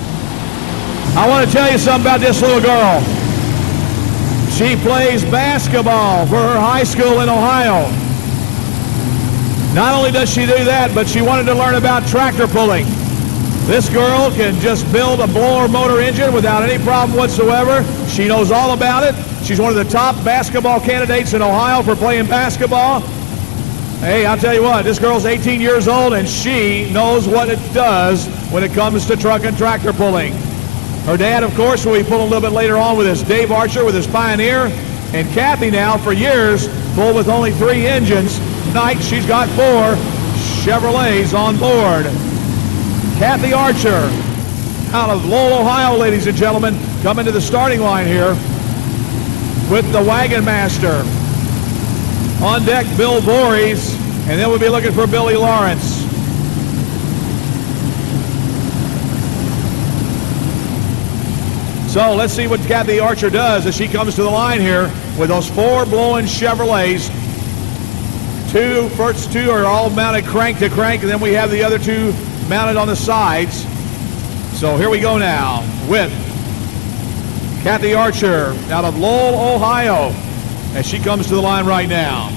I want to tell you something about this little girl. She plays basketball for her high school in Ohio. Not only does she do that, but she wanted to learn about tractor pulling. This girl can just build a blower motor engine without any problem whatsoever. She knows all about it. She's one of the top basketball candidates in Ohio for playing basketball. Hey, I'll tell you what, this girl's 18 years old and she knows what it does when it comes to truck and tractor pulling. Her dad, of course, will be pulling a little bit later on with his Dave Archer with his Pioneer. And Kathy now, for years, pulled with only 3 engines. Tonight, she's got 4 Chevrolets on board. Kathy Archer, out of Lowell, Ohio, ladies and gentlemen, coming to the starting line here with the Wagon Master. On deck, Bill Voorhees, and then we'll be looking for Billy Lawrence. So let's see what Kathy Archer does as she comes to the line here with those 4 blowing Chevrolets. First two are all mounted crank to crank, and then we have the other 2 mounted on the sides. So here we go now with Kathy Archer out of Lowell, Ohio, as she comes to the line right now.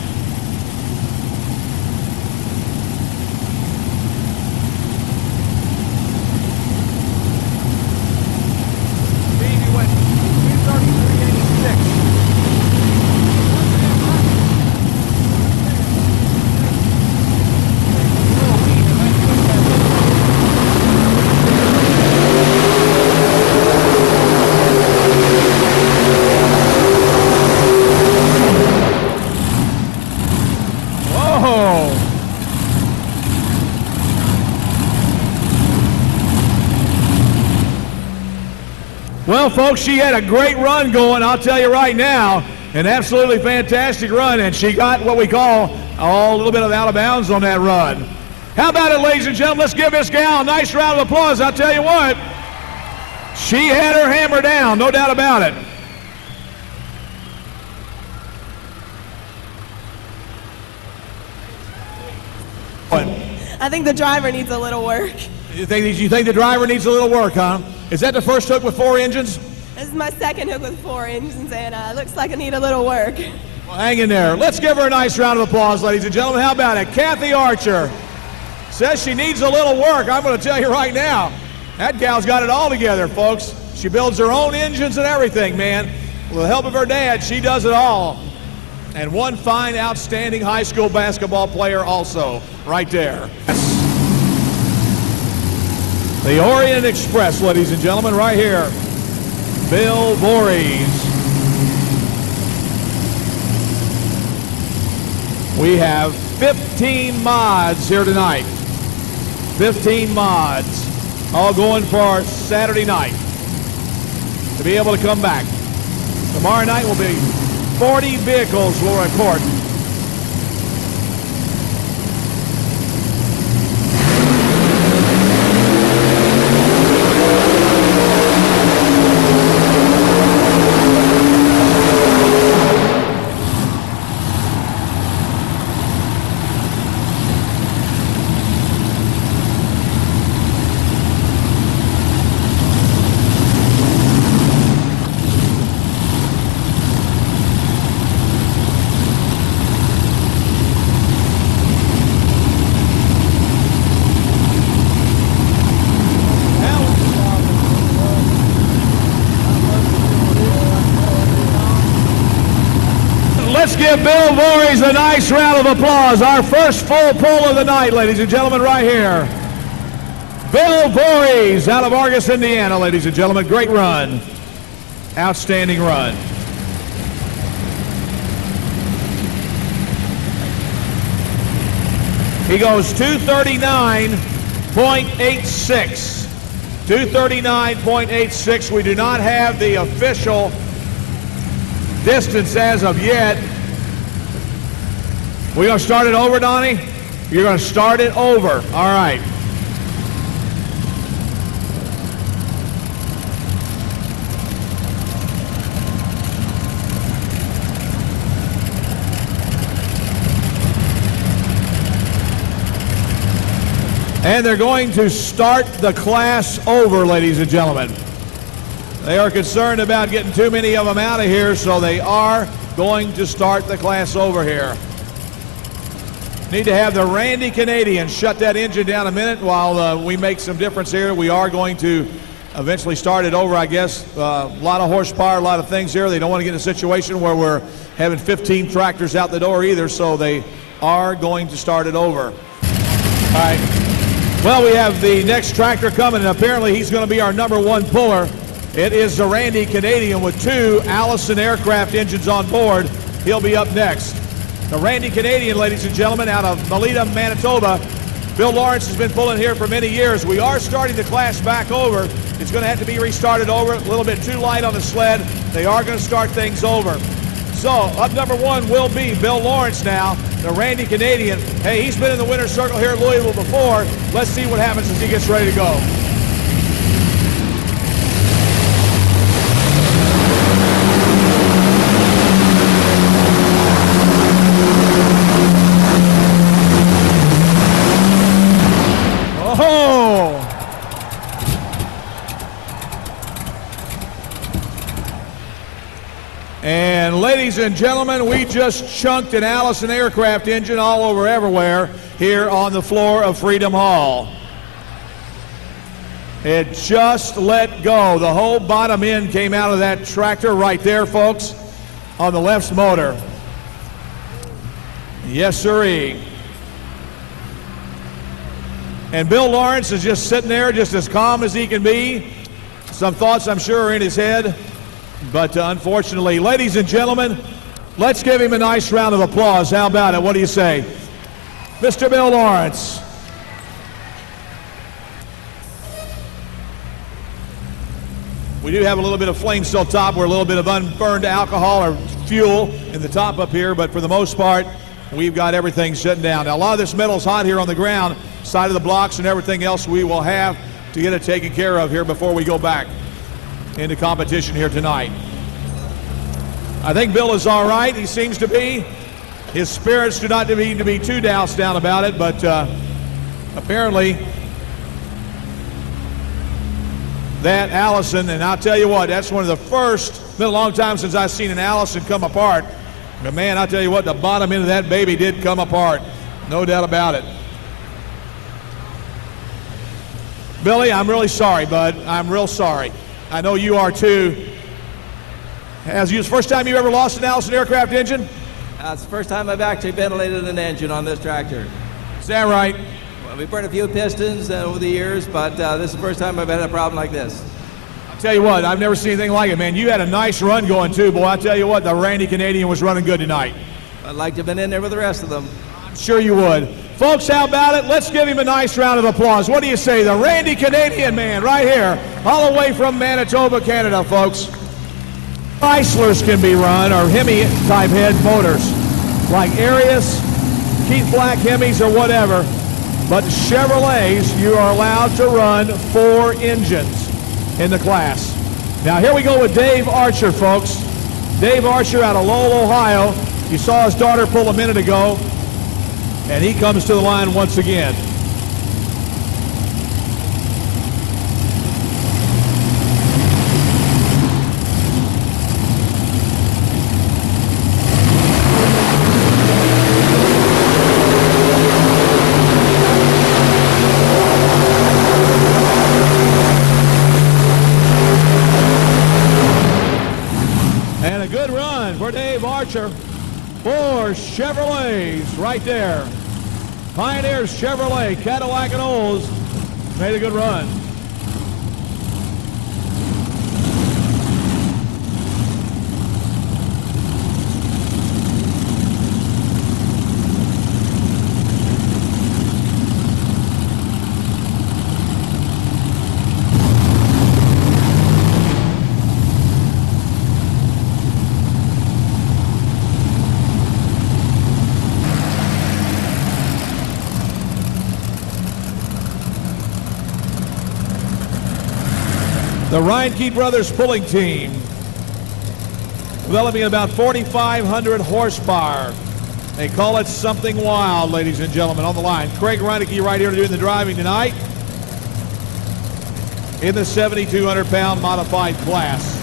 Steve, you went 233.86. Well, folks, she had a great run going, I'll tell you right now. An absolutely fantastic run, and she got what we call a little bit of out of bounds on that run. How about it, ladies and gentlemen? Let's give this gal a nice round of applause. I'll tell you what, she had her hammer down, no doubt about it. I think the driver needs a little work. You think the driver needs a little work, huh? Is that the first hook with 4 engines? This is my second hook with 4 engines, and looks like I need a little work. Well, hang in there. Let's give her a nice round of applause, ladies and gentlemen. How about it? Kathy Archer says she needs a little work. I'm going to tell you right now, that gal's got it all together, folks. She builds her own engines and everything, man. With the help of her dad, she does it all. And one fine, outstanding high school basketball player also, right there. The Orient Express, ladies and gentlemen, right here. Bill Voorhees. We have 15 mods here tonight. 15 mods, all going for our Saturday night to be able to come back. Tomorrow night will be 40 vehicles will report. Let's give Bill Voorhees a nice round of applause. Our first full pull of the night, ladies and gentlemen, right here. Bill Voorhees out of Argus, Indiana, ladies and gentlemen. Great run. Outstanding run. He goes 239.86. 239.86. We do not have the official distance as of yet. We're going to start it over, Donnie? You're going to start it over. All right. And they're going to start the class over, ladies and gentlemen. They are concerned about getting too many of them out of here, so they are going to start the class over here. Need to have the Randy Canadian shut that engine down a minute while we make some difference here. We are going to eventually start it over, I guess. A lot of horsepower, a lot of things here. They don't want to get in a situation where we're having 15 tractors out the door either, so they are going to start it over. All right. Well, we have the next tractor coming, and apparently he's going to be our #1 puller. It is the Randy Canadian with 2 Allison aircraft engines on board. He'll be up next. The Randy Canadian, ladies and gentlemen, out of Melita, Manitoba. Bill Lawrence has been pulling here for many years. We are starting the class back over. It's going to have to be restarted over. A little bit too light on the sled. They are going to start things over. So, up #1 will be Bill Lawrence now, the Randy Canadian. Hey, he's been in the winner's circle here at Louisville before. Let's see what happens as he gets ready to go. And ladies and gentlemen, we just chunked an Allison aircraft engine all over everywhere here on the floor of Freedom Hall. It just let go. The whole bottom end came out of that tractor right there, folks, on the left motor. Yes, sirree. And Bill Lawrence is just sitting there just as calm as he can be. Some thoughts, I'm sure, are in his head. But unfortunately, ladies and gentlemen, let's give him a nice round of applause. How about it? What do you say? Mr. Bill Lawrence. We do have a little bit of flame still top, or a little bit of unburned alcohol or fuel in the top up here, but for the most part, we've got everything shutting down. Now, a lot of this metal's hot here on the ground, side of the blocks and everything else we will have to get it taken care of here before we go back into competition here tonight. I think Bill is all right. He seems to be. His spirits do not need to be too doused down about it, but apparently that Allison, and I'll tell you what, that's one of the first, been a long time since I've seen an Allison come apart. But man, I'll tell you what, the bottom end of that baby did come apart. No doubt about it. Billy, I'm really sorry, bud. I'm real sorry. I know you are too. Has you the first time you ever lost an Allison aircraft engine? It's the first time I've actually ventilated an engine on this tractor. Is that right? Well, we burned a few pistons over the years, but this is the first time I've had a problem like this. I'll tell you what, I've never seen anything like it, man. You had a nice run going too, boy. I'll tell you what, the Randy Canadian was running good tonight. I'd like to have been in there with the rest of them. I'm sure you would. Folks, how about it? Let's give him a nice round of applause. What do you say? The Randy Canadian man right here, all the way from Manitoba, Canada, folks. Chryslers can be run, or Hemi-type head motors, like Arius, Keith Black Hemis, or whatever. But Chevrolets, you are allowed to run 4 engines in the class. Now here we go with Dave Archer, folks. Dave Archer out of Lowell, Ohio. You saw his daughter pull a minute ago, and he comes to the line once again. For Dave Archer, 4 Chevrolets right there. Pioneer Chevrolet, Cadillac and Olds made a good run. The Reinke Brothers pulling team, developing about 4,500 horsepower. They call it something wild, ladies and gentlemen. On the line, Craig Reinke right here doing the driving tonight in the 7,200-pound modified class.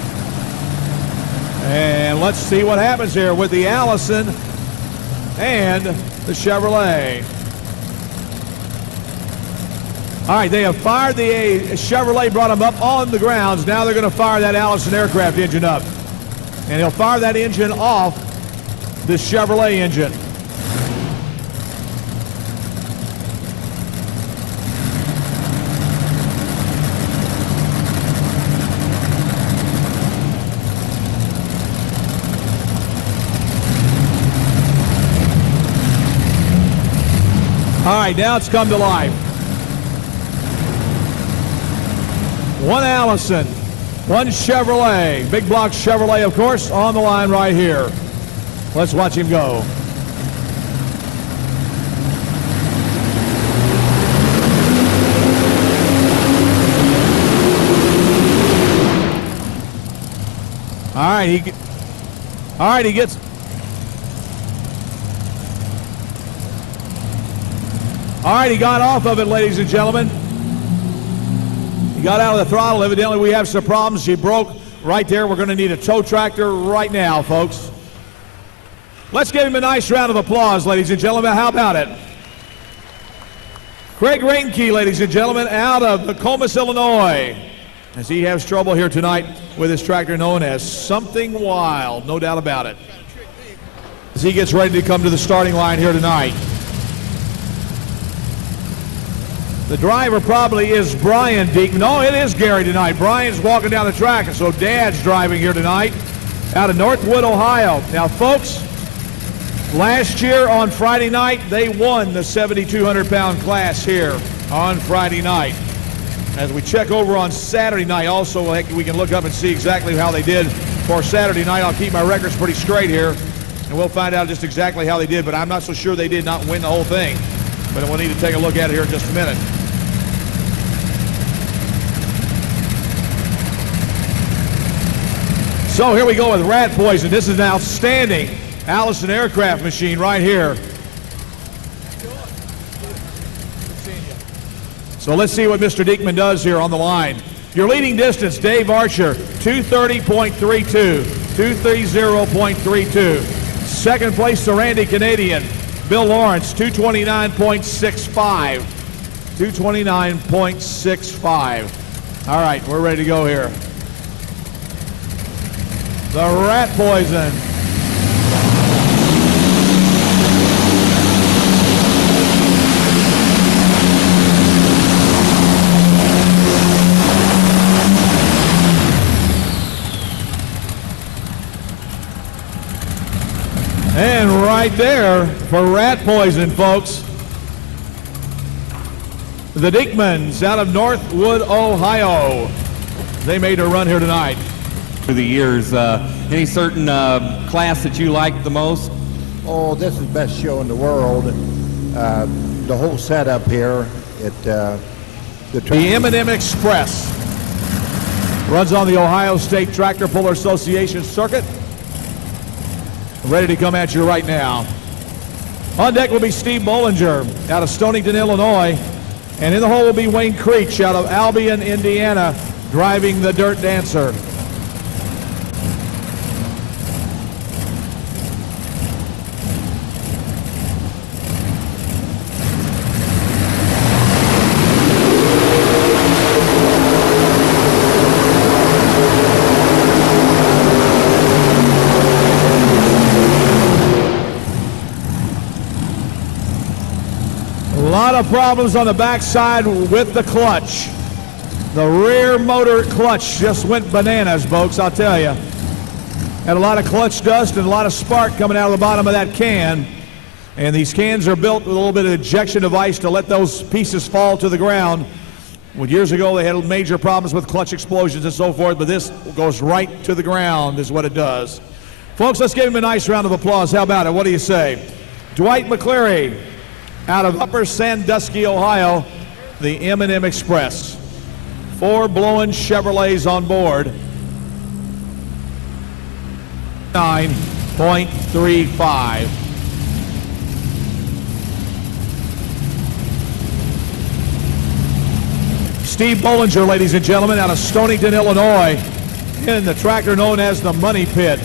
And let's see what happens here with the Allison and the Chevrolet. All right, they have fired the Chevrolet, brought them up on the grounds. Now they're going to fire that Allison aircraft engine up. And he'll fire that engine off the Chevrolet engine. All right, now it's come to life. 1 Allison, 1 Chevrolet, big block Chevrolet, of course, on the line right here. Let's watch him go. All right, he gets. All right, he got off of it, ladies and gentlemen. He got out of the throttle. Evidently, we have some problems. She broke right there. We're going to need a tow tractor right now, folks. Let's give him a nice round of applause, ladies and gentlemen. How about it? Craig Reinke, ladies and gentlemen, out of Nokomis, Illinois, as he has trouble here tonight with his tractor known as Something Wild, no doubt about it, as he gets ready to come to the starting line here tonight. The driver probably is Brian Deacon. No, it is Gary tonight. Brian's walking down the track, and so Dad's driving here tonight out of Northwood, Ohio. Now, folks, last year on Friday night, they won the 7,200-pound class here on Friday night. As we check over on Saturday night, also we can look up and see exactly how they did for Saturday night. I'll keep my records pretty straight here, and we'll find out just exactly how they did, but I'm not so sure they did not win the whole thing. But we'll need to take a look at it here in just a minute. So here we go with Rat Poison. This is an outstanding Allison aircraft machine right here. So let's see what Mr. Diekman does here on the line. Your leading distance, Dave Archer, 230.32, 230.32. Second place to Randy Canadian, Bill Lawrence, 229.65, 229.65. All right, we're ready to go here. The Rat Poison. And right there for Rat Poison, folks. The Diekmans out of Northwood, Ohio. They made a run here tonight. For the years, any certain class that you like the most? Oh, this is the best show in the world. The whole setup here, the M&M Express runs on the Ohio State Tractor Puller Association circuit. Ready to come at you right now. On deck will be Steve Bollinger out of Stonington, Illinois. And in the hole will be Wayne Creech out of Albion, Indiana, driving the Dirt Dancer. Problems on the backside with the clutch. The rear motor clutch just went bananas, folks, I'll tell you. Had a lot of clutch dust and a lot of spark coming out of the bottom of that can. And these cans are built with a little bit of ejection device to let those pieces fall to the ground. Well, years ago they had major problems with clutch explosions and so forth, but this goes right to the ground is what it does. Folks, let's give him a nice round of applause. How about it? What do you say? Dwight McCleary out of Upper Sandusky, Ohio, the M&M Express. 4 blowing Chevrolets on board. 9.35. Steve Bollinger, ladies and gentlemen, out of Stonington, Illinois, in the tractor known as the Money Pit.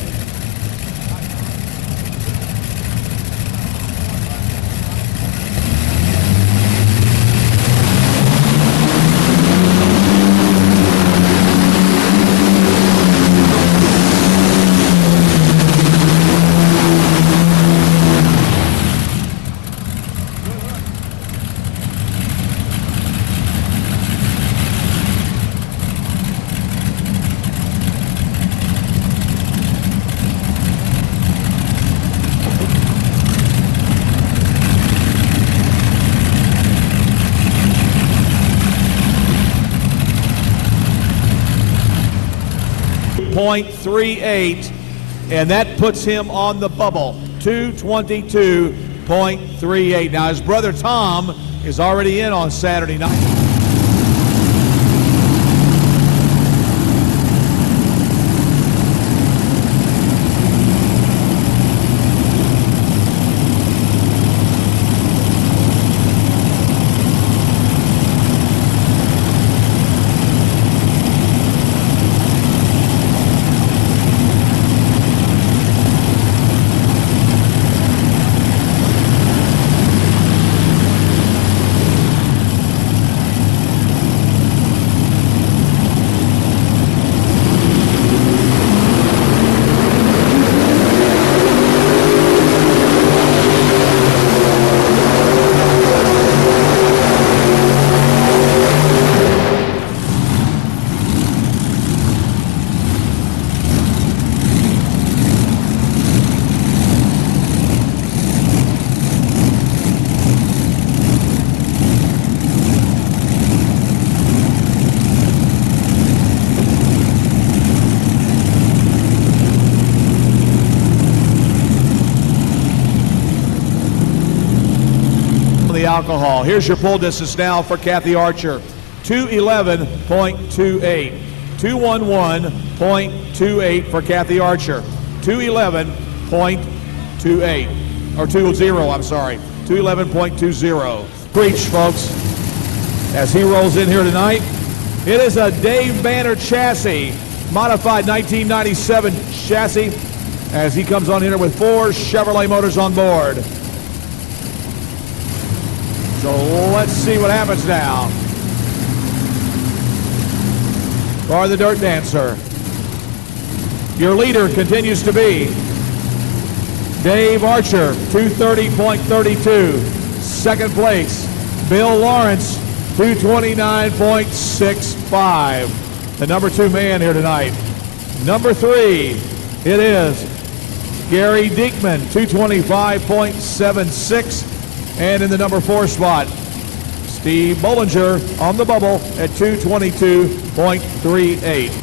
.38, and that puts him on the bubble. 222.38. Now his brother Tom is already in on Saturday night. alcohol. Here's your pull distance now for Kathy Archer. 211.28. 211.28 for Kathy Archer. 211.28. Or 20, I'm sorry. 211.20. Preach, folks. As he rolls in here tonight, it is a Dave Banner chassis, modified 1997 chassis, as he comes on here with 4 Chevrolet motors on board. So let's see what happens now. For the Dirt Dancer, your leader continues to be Dave Archer, 230.32. Second place, Bill Lawrence, 229.65. The number 2 man here tonight. Number 3, it is Gary Diekman, 225.76. And in the number 4 spot, Steve Bollinger on the bubble at 222.38.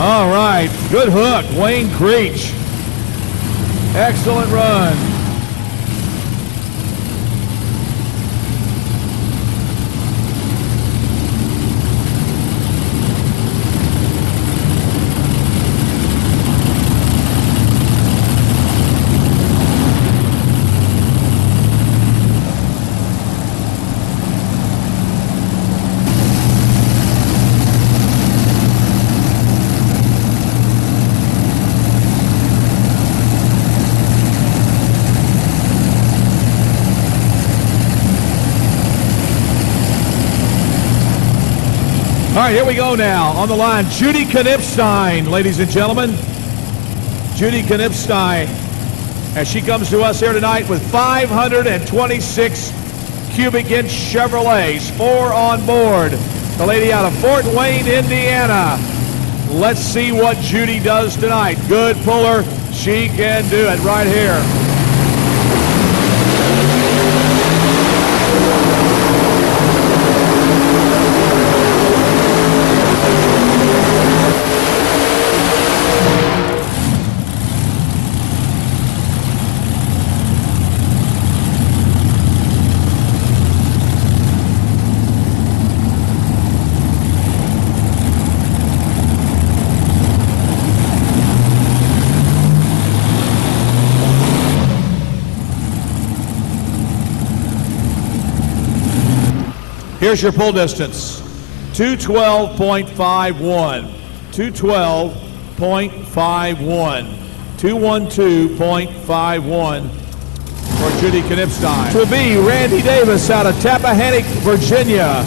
All right, good hook, Wayne Creech. Excellent run. All right, here we go now. On the line, Judy Knipstein, ladies and gentlemen. Judy Knipstein, as she comes to us here tonight with 526 cubic inch Chevrolets, 4 on board. The lady out of Fort Wayne, Indiana. Let's see what Judy does tonight. Good puller. She can do it right here. Here's your pull distance, 212.51, 212.51, 212.51 for Judy Knipstein. Will be Randy Davis out of Tappahannock, Virginia.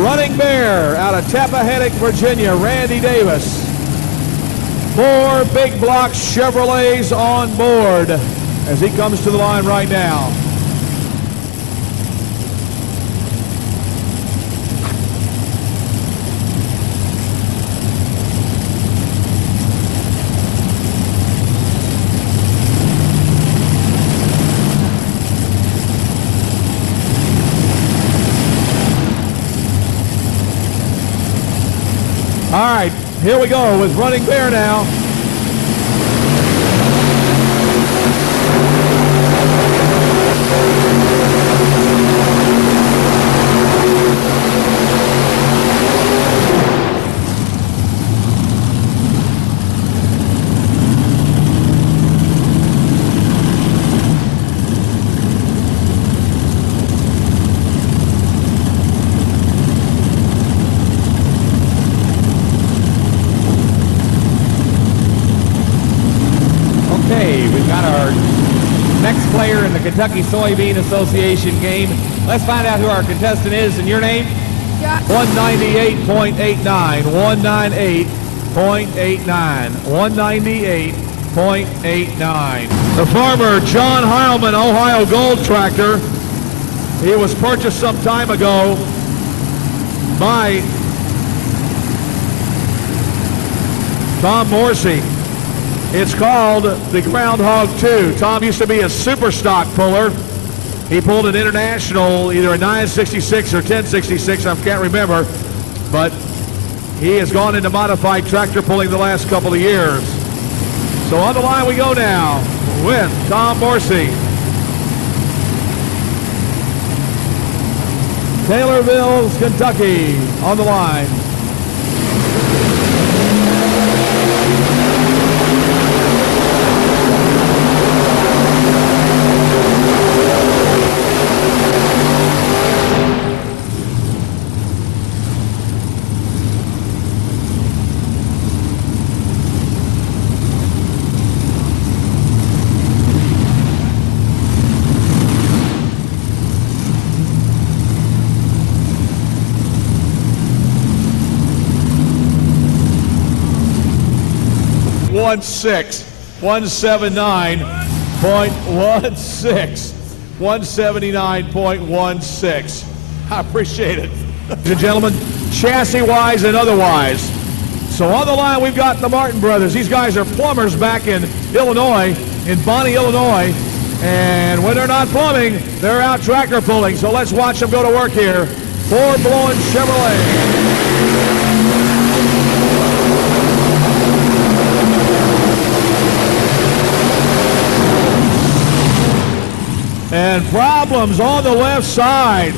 Running Bear out of Tappahannock, Virginia, Randy Davis. 4 big block Chevrolets on board as he comes to the line right now. All right, here we go with Running Bear now. Player in the Kentucky Soybean Association game. Let's find out who our contestant is and your name. 198.89, 198.89, 198.89. The farmer, John Heilman, Ohio Gold Tractor. He was purchased some time ago by Tom Morsey. It's called the Groundhog 2. Tom used to be a super stock puller. He pulled an international, either a 966 or 1066, I can't remember, but he has gone into modified tractor pulling the last couple of years. So on the line we go now with Tom Morsey. Taylorville, Kentucky on the line. .16, 179.16, 179.16. I appreciate it. Ladies and gentlemen, chassis-wise and otherwise. So on the line, we've got the Martin brothers. These guys are plumbers back in Illinois, in Bonnie, Illinois. And when they're not plumbing, they're out tractor pulling. So let's watch them go to work here for Blowin' Chevrolet. And problems on the left side.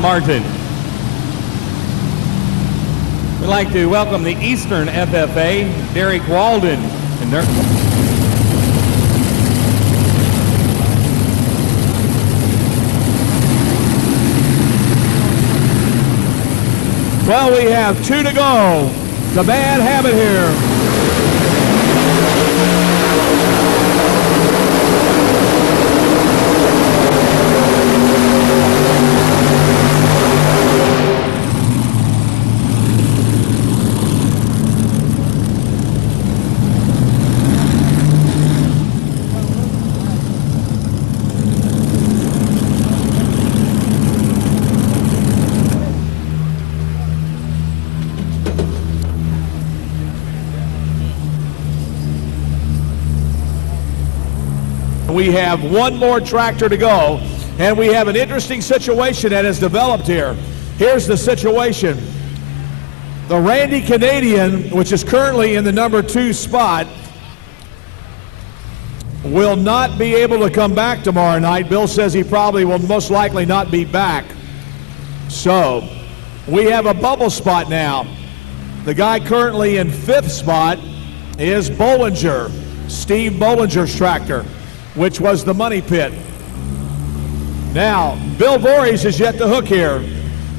Martin. We'd like to welcome the Eastern FFA, Derek Walden, and their well, we have 2 to go. The bad habit here. We have 1 more tractor to go, and we have an interesting situation that has developed here. Here's the situation. The Randy Canadian, which is currently in the number 2 spot, will not be able to come back tomorrow night. Bill says he probably will most likely not be back. So we have a bubble spot now. The guy currently in 5th spot is Bollinger, Steve Bollinger's tractor, which was the money pit. Now, Bill Voorhees is yet to hook here.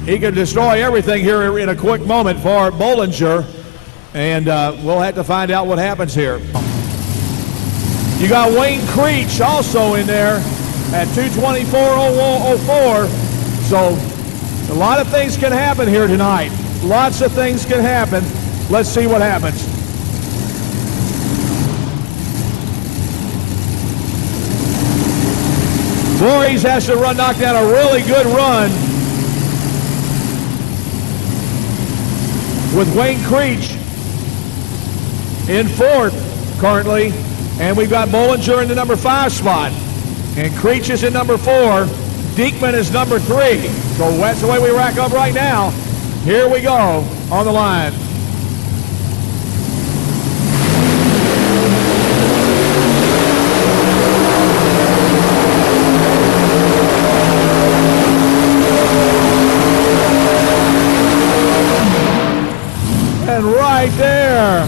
He can destroy everything here in a quick moment for Bollinger, and we'll have to find out what happens here. You got Wayne Creech also in there at 224.04. So a lot of things can happen here tonight. Lots of things can happen. Let's see what happens. Voorhees has to knock down a really good run with Wayne Creech in 4th currently, and we've got Bollinger in the number 5 spot, and Creech is in number 4. Diekman is number 3. So that's the way we rack up right now. Here we go on the line. And right there.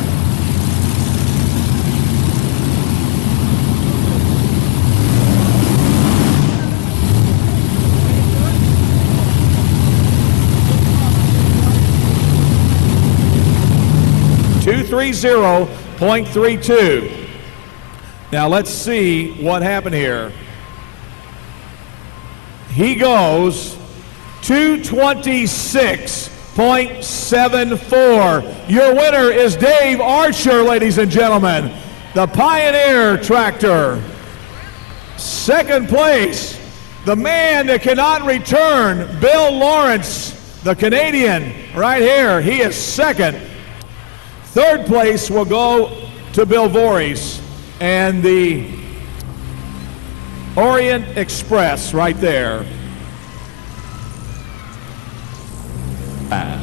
230.32. Now let's see what happened here. He goes 226.74. Your winner is Dave Archer, ladies and gentlemen, the Pioneer tractor. Second place, the man that cannot return, Bill Lawrence, the Canadian, right here. He is second. Third place will go to Bill Voorhees and the Orient Express right there. All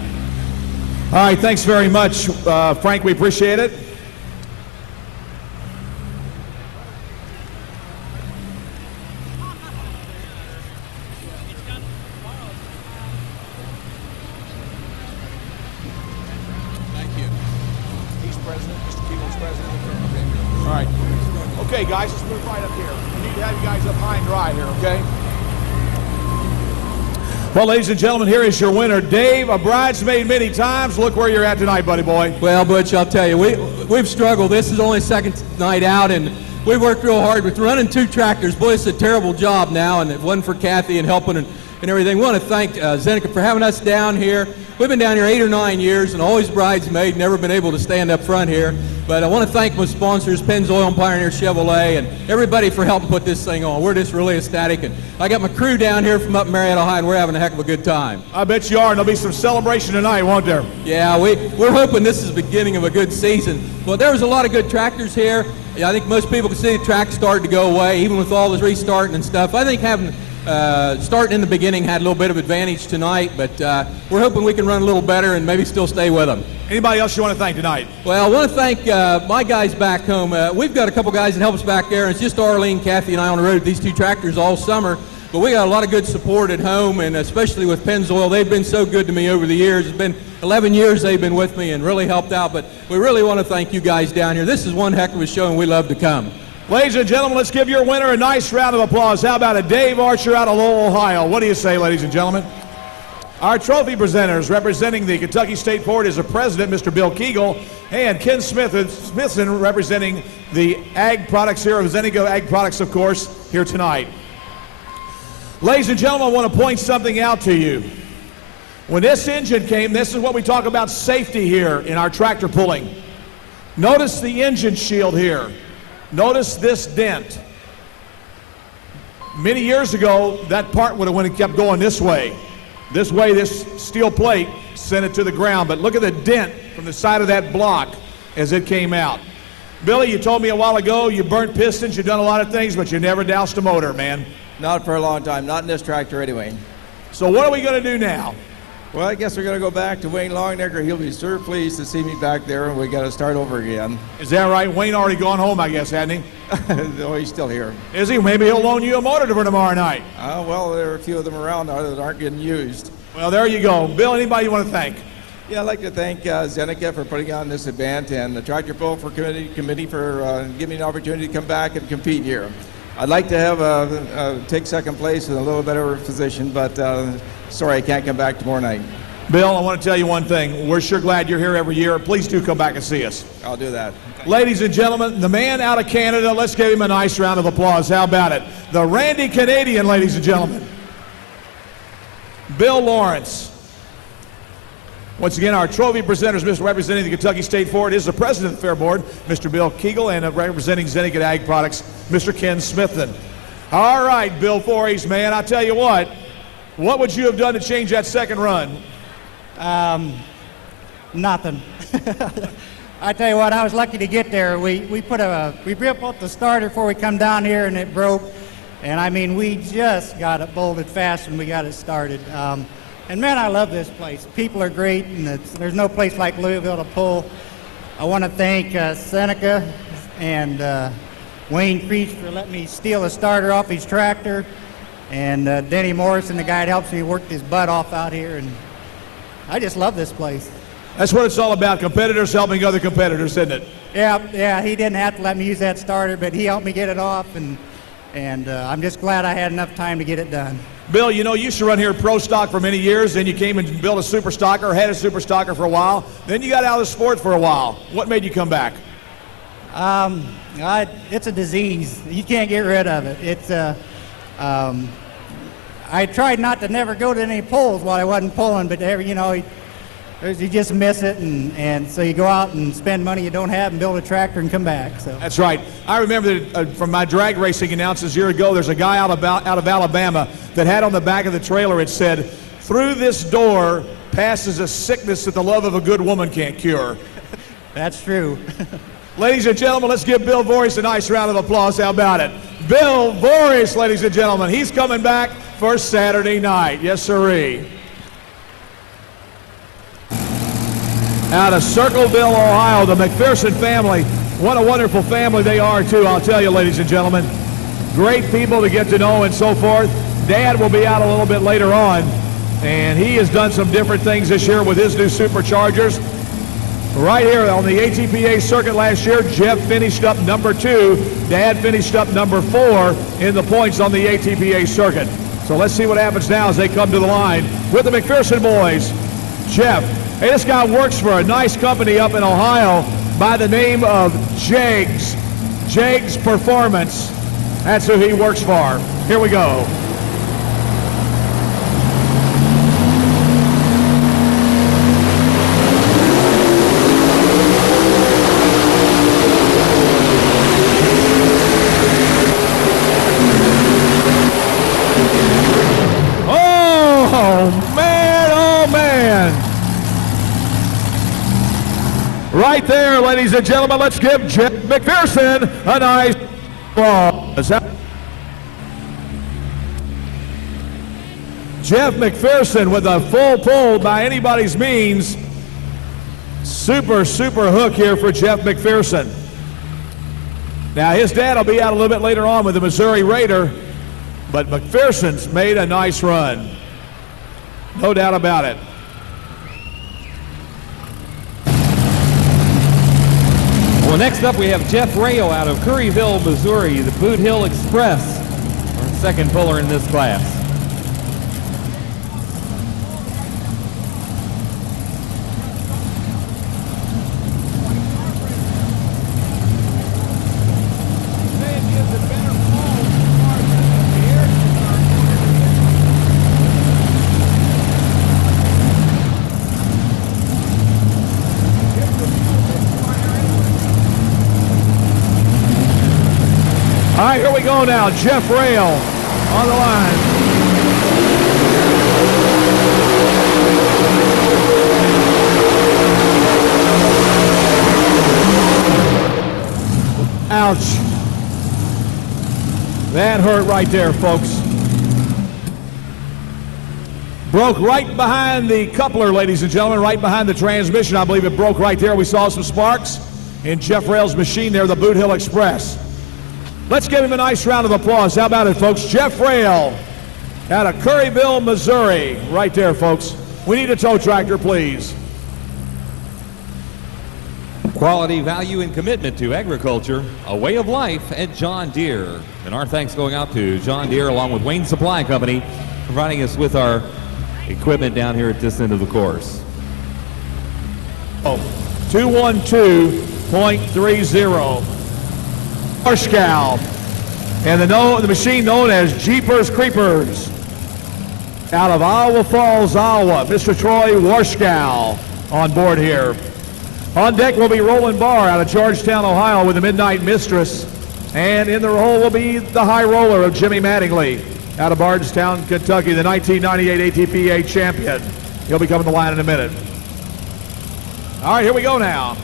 right, thanks very much, Frank. We appreciate it. Okay, guys, let's move right up here. We need to have you guys up high and dry here, okay? Well, ladies and gentlemen, here is your winner, Dave, a bridesmaid many times. Look where you're at tonight, buddy boy. Well, Butch, I'll tell you, we've struggled. This is only second night out, and we worked real hard with running 2 tractors. Boy, it's a terrible job now, and if it wasn't for Kathy and helping and everything. We want to thank Zeneca for having us down here. We've been down here 8 or 9 years and always bridesmaid, never been able to stand up front here. But I want to thank my sponsors, Pennzoil and Pioneer Chevrolet, and everybody for helping put this thing on. We're just really ecstatic. And I got my crew down here from up in Marietta High, and we're having a heck of a good time. I bet you are, and there'll be some celebration tonight, won't there? Yeah, we're hoping this is the beginning of a good season. Well, there was a lot of good tractors here. Yeah, I think most people can see the track started to go away, even with all this restarting and stuff. I think having starting in the beginning had a little bit of advantage tonight, but we're hoping we can run a little better and maybe still stay with them. Anybody else you want to thank tonight? Well, I want to thank my guys back home. We've got a couple guys that help us back there, and it's just Arlene, Kathy, and I on the road with these 2 tractors all summer. But we got a lot of good support at home, and especially with Pennzoil. They've been so good to me over the years. It's been 11 years they've been with me and really helped out. But we really want to thank you guys down here. This is one heck of a show, and we love to come. Ladies and gentlemen, let's give your winner a nice round of applause. How about it, Dave Archer out of Lowell, Ohio? What do you say, ladies and gentlemen? Our trophy presenters representing the Kentucky State Board is the president, Mr. Bill Kegel, and Ken Smithson representing the ag products here of Zeneca Ag Products, of course, here tonight. Ladies and gentlemen, I want to point something out to you. When this engine came, this is what we talk about safety here in our tractor pulling. Notice the engine shield here. Notice this dent. Many years ago, that part would have went and kept going this way. This way, this steel plate sent it to the ground. But look at the dent from the side of that block as it came out. Billy, you told me a while ago you burnt pistons, you've done a lot of things, but you never doused a motor, man. Not for a long time, not in this tractor anyway. So what are we going to do now? Well, I guess we're going to go back to Wayne Longnecker. He'll be sure pleased to see me back there, and we got to start over again. Is that right? Wayne already gone home, I guess, hasn't he? No, he's still here. Is he? Maybe he'll loan you a motor for tomorrow night. Well, there are a few of them around now that aren't getting used. Well, there you go. Bill, anybody you want to thank? Yeah, I'd like to thank Zeneca for putting on this event and the Tractor Pull Committee for giving me an opportunity to come back and compete here. I'd like to have take second place in a little better position, but sorry I can't come back tomorrow night. Bill, I want to tell you one thing. We're sure glad you're here every year. Please do come back and see us. I'll do that. Ladies and gentlemen, the man out of Canada, let's give him a nice round of applause. How about it? The Randy Canadian, ladies and gentlemen. Bill Lawrence. Once again, our trophy presenters, Mr. representing the Kentucky State Ford, is the president of the Fair Board, Mr. Bill Kegel, and representing Zeneca Ag Products, Mr. Ken Smithson. All right, Bill Voorhees, man, I tell you what would you have done to change that second run? Nothing. I tell you what, I was lucky to get there. We built up the starter before we come down here, and it broke. And I mean, we just got it bolted fast when we got it started. And man, I love this place. People are great, and there's no place like Louisville to pull. I want to thank Zeneca and Wayne Creech for letting me steal the starter off his tractor, and Denny Morrison, the guy that helps me, worked his butt off out here, and I just love this place. That's what it's all about, competitors helping other competitors, isn't it? Yeah, he didn't have to let me use that starter, but he helped me get it off, and I'm just glad I had enough time to get it done. Bill, you know, you used to run here at Pro Stock for many years, then you came and built a Super Stocker, had a Super Stocker for a while, then you got out of the sport for a while. What made you come back? It's a disease. You can't get rid of it. It's I tried not to never go to any polls while I wasn't pulling, but you just miss it, and so you go out and spend money you don't have and build a tractor and come back. So that's right. I remember that from my drag racing announcements a year ago, there's a guy out of Alabama that had on the back of the trailer, it said, "Through this door passes a sickness that the love of a good woman can't cure." That's true. Ladies and gentlemen, let's give Bill Voorhees a nice round of applause. How about it? Bill Voorhees, ladies and gentlemen. He's coming back for Saturday night. Yes, sirree. Out of Circleville, Ohio, the McPherson family. What a wonderful family they are, too, I'll tell you, ladies and gentlemen. Great people to get to know and so forth. Dad will be out a little bit later on, and he has done some different things this year with his new superchargers. Right here on the ATPA circuit last year, Jeff finished up number 2. Dad finished up number 4 in the points on the ATPA circuit. So let's see what happens now as they come to the line with the McPherson boys. Jeff, hey, this guy works for a nice company up in Ohio by the name of Jegs Performance. That's who he works for. Here we go. Right there, ladies and gentlemen, let's give Jeff McPherson a nice applause. Jeff McPherson with a full pull by anybody's means. Super hook here for Jeff McPherson. Now, his dad will be out a little bit later on with the Missouri Raider, but McPherson's made a nice run. No doubt about it. Well, next up we have Jeff Rayo out of Curryville, Missouri, the Boot Hill Express, our second puller in this class. All right, here we go now. Jeff Rail on the line. Ouch. That hurt right there, folks. Broke right behind the coupler, ladies and gentlemen, right behind the transmission. I believe it broke right there. We saw some sparks in Jeff Rail's machine there, the Boot Hill Express. Let's give him a nice round of applause. How about it, folks? Jeff Rail out of Curryville, Missouri. Right there, folks. We need a tow tractor, please. Quality, value, and commitment to agriculture, a way of life at John Deere. And our thanks going out to John Deere along with Wayne Supply Company, providing us with our equipment down here at this end of the course. 212.30. Warschau, and the machine known as Jeepers Creepers out of Iowa Falls, Iowa. Mr. Troy Warschau on board here. On deck will be Roland Barr out of Georgetown, Ohio with the Midnight Mistress, and in the role will be the high roller of Jimmy Mattingly out of Bardstown, Kentucky, the 1998 ATPA champion. He'll be coming to the line in a minute. All right, here we go now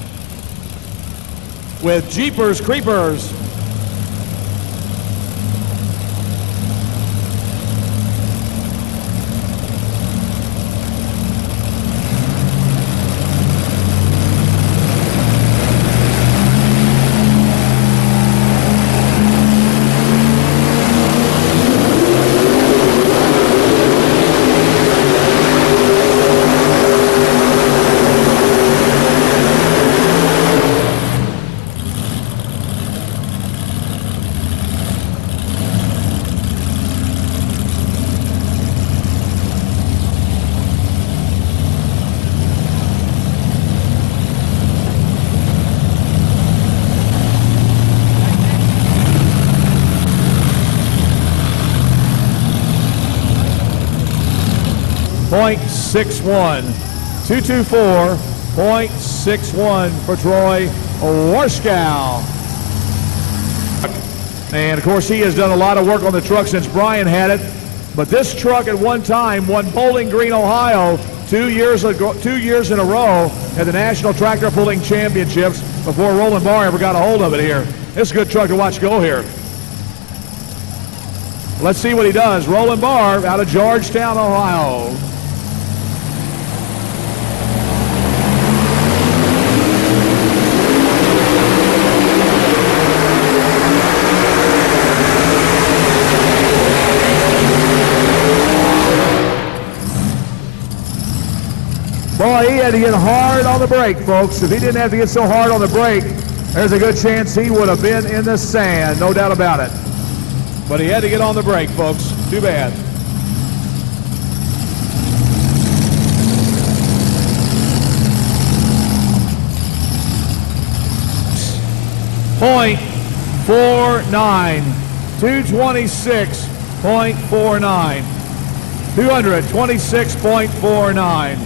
with Jeepers Creepers. 224.61. 224.61 for Troy Warskow. And of course, he has done a lot of work on the truck since Brian had it. But this truck at one time won Bowling Green, Ohio 2 years in a row at the National Tractor Pulling Championships before Roland Barr ever got a hold of it here. This is a good truck to watch go here. Let's see what he does. Roland Barr out of Georgetown, Ohio. Boy, he had to get hard on the brake, folks. If he didn't have to get so hard on the brake, there's a good chance he would have been in the sand, no doubt about it. But he had to get on the brake, folks. Too bad. .49, 226.49, 226.49.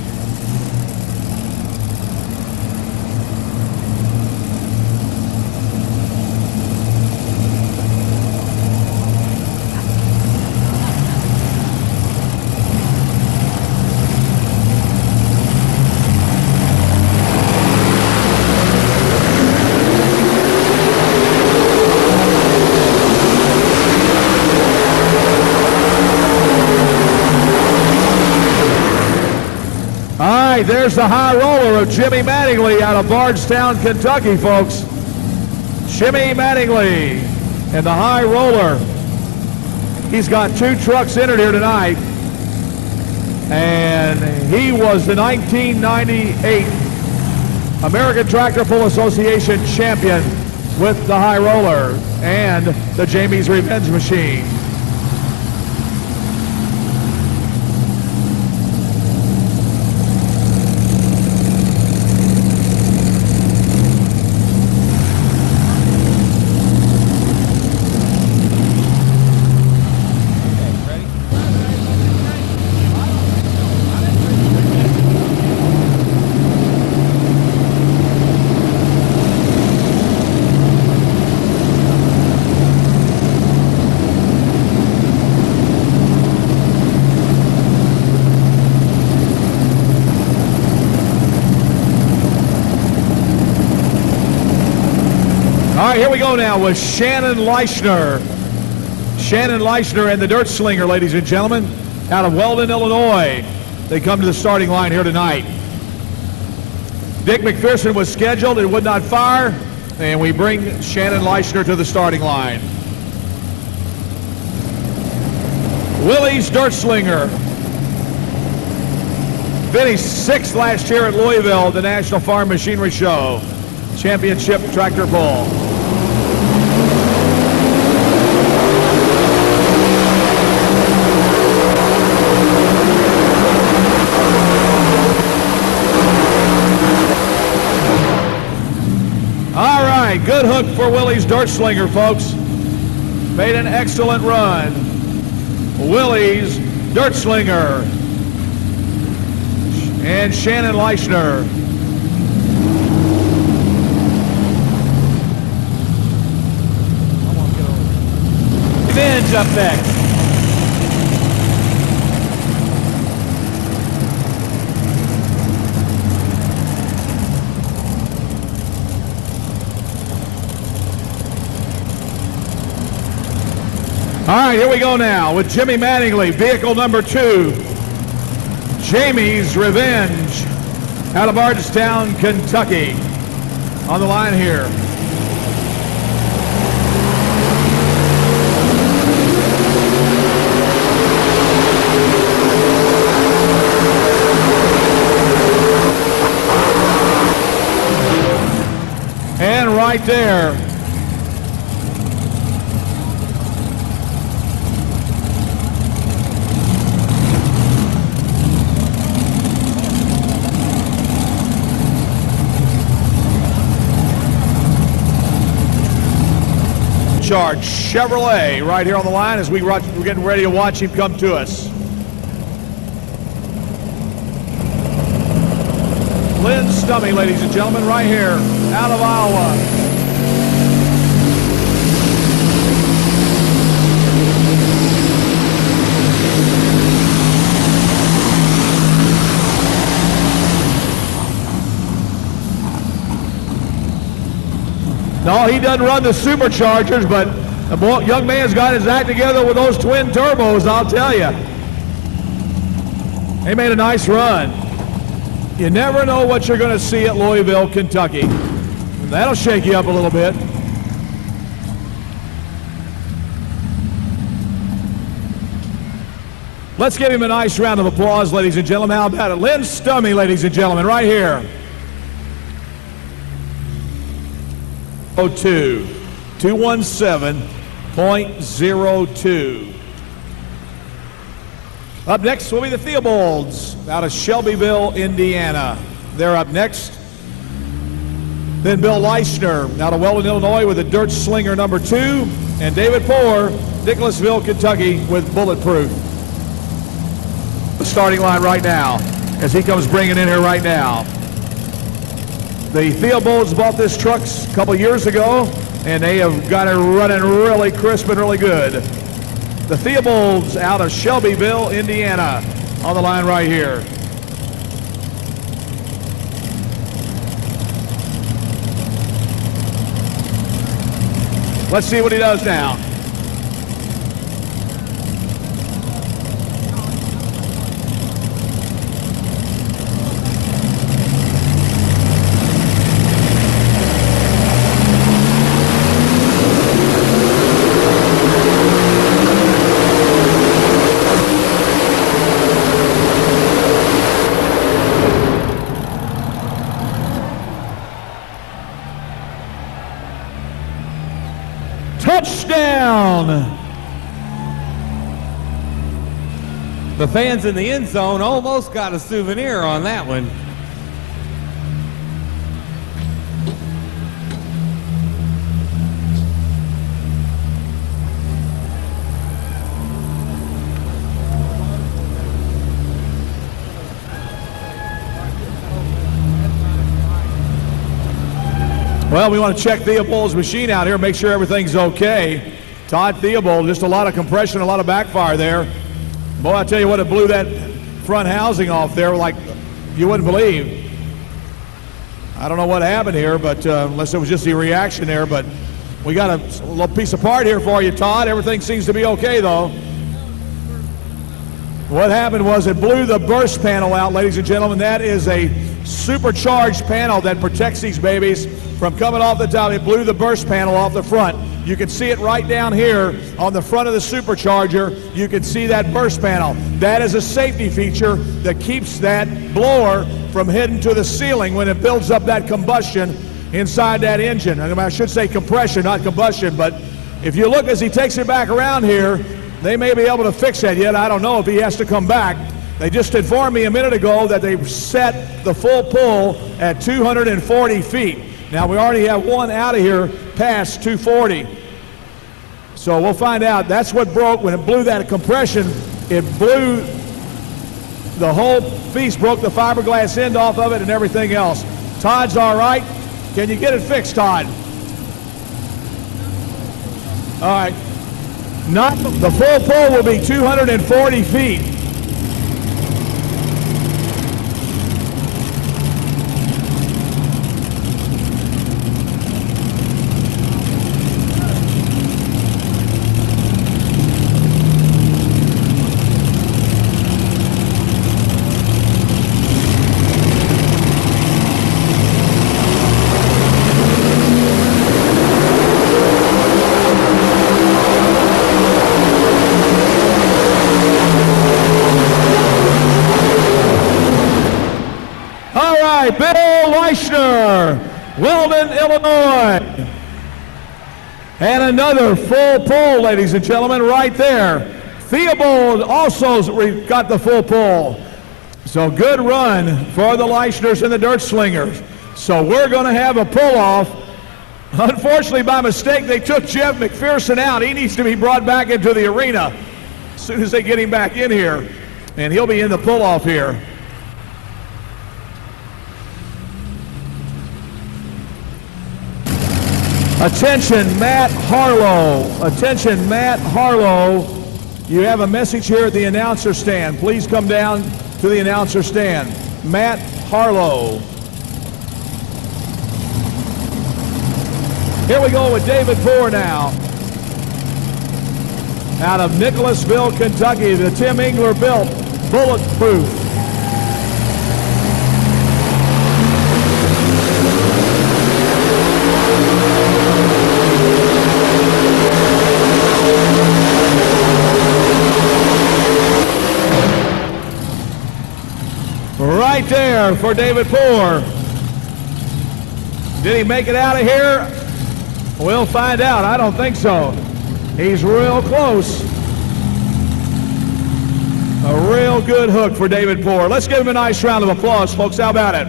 There's the high roller of Jimmy Mattingly out of Bardstown, Kentucky, folks. Jimmy Mattingly and the high roller. He's got 2 trucks entered here tonight. And he was the 1998 American Tractor Pull Association champion with the high roller and the Jamie's Revenge Machine. All right, here we go now with Shannon Leischner. Shannon Leischner and the Dirt Slinger, ladies and gentlemen, out of Weldon, Illinois. They come to the starting line here tonight. Dick McPherson was scheduled and would not fire, and we bring Shannon Leischner to the starting line. Willie's Dirt Slinger finished 6th last year at Louisville, the National Farm Machinery Show. Championship tractor pull. All right, good hook for Willie's Dirt Slinger, folks. Made an excellent run. Willie's Dirt Slinger and Shannon Leischner. Revenge up next. All right, here we go now with Jimmy Mattingly, vehicle number 2, Jamie's Revenge, out of Bardstown, Kentucky, on the line here. And right there, Charge Chevrolet right here on the line as we're getting ready to watch him come to us. Lynn Stummy, ladies and gentlemen, right here out of Iowa. No, he doesn't run the superchargers, but the young man's got his act together with those twin turbos, I'll tell you. They made a nice run. You never know what you're going to see at Louisville, Kentucky. That'll shake you up a little bit. Let's give him a nice round of applause, ladies and gentlemen. How about it? Lynn Stummy, ladies and gentlemen, right here. 217.02. Up next will be the Theobalds out of Shelbyville, Indiana. They're up next. Then Bill Leishner out of Weldon, Illinois with a Dirt Slinger number 2. And David Poor, Nicholasville, Kentucky with Bulletproof. The starting line right now as he comes bringing in here right now. The Theobalds bought this truck a couple years ago, and they have got it running really crisp and really good. The Theobalds out of Shelbyville, Indiana, on the line right here. Let's see what he does now. Touchdown! The fans in the end zone almost got a souvenir on that one. Well, we want to check Theobald's machine out here, make sure everything's okay. Todd Theobald, just a lot of compression, a lot of backfire there. Boy, I tell you what, it blew that front housing off there like you wouldn't believe. I don't know what happened here, but unless it was just the reaction there, but we got a little piece of part here for you, Todd. Everything seems to be okay, though. What happened was it blew the burst panel out, ladies and gentlemen. That is a supercharged panel that protects these babies from coming off the top. It blew the burst panel off the front. You can see it right down here on the front of the supercharger. You can see that burst panel. That is a safety feature that keeps that blower from heading to the ceiling when it builds up that combustion inside that engine. I should say compression, not combustion, but if you look as he takes it back around here, they may be able to fix that yet. I don't know if he has to come back. They just informed me a minute ago that they've set the full pull at 240 feet. Now, we already have one out of here past 240. So we'll find out. That's what broke. When it blew that compression, it blew the whole piece, broke the fiberglass end off of it and everything else. Todd's all right. Can you get it fixed, Todd? All right. Not the full pull will be 240 feet. Bill Leishner, Weldon, Illinois. And another full pull, ladies and gentlemen, right there. Theobald also got the full pull. So good run for the Leishners and the Dirt Slingers. So we're going to have a pull-off. Unfortunately, by mistake, they took Jeff McPherson out. He needs to be brought back into the arena as soon as they get him back in here. And he'll be in the pull-off here. Attention, Matt Harlow. Attention, Matt Harlow. You have a message here at the announcer stand. Please come down to the announcer stand. Matt Harlow. Here we go with David Poore now. Out of Nicholasville, Kentucky, the Tim Engler built Bulletproof. Right there for David Poore. Did he make it out of here? We'll find out. I don't think so. He's real close. A real good hook for David Poore. Let's give him a nice round of applause, folks. How about it?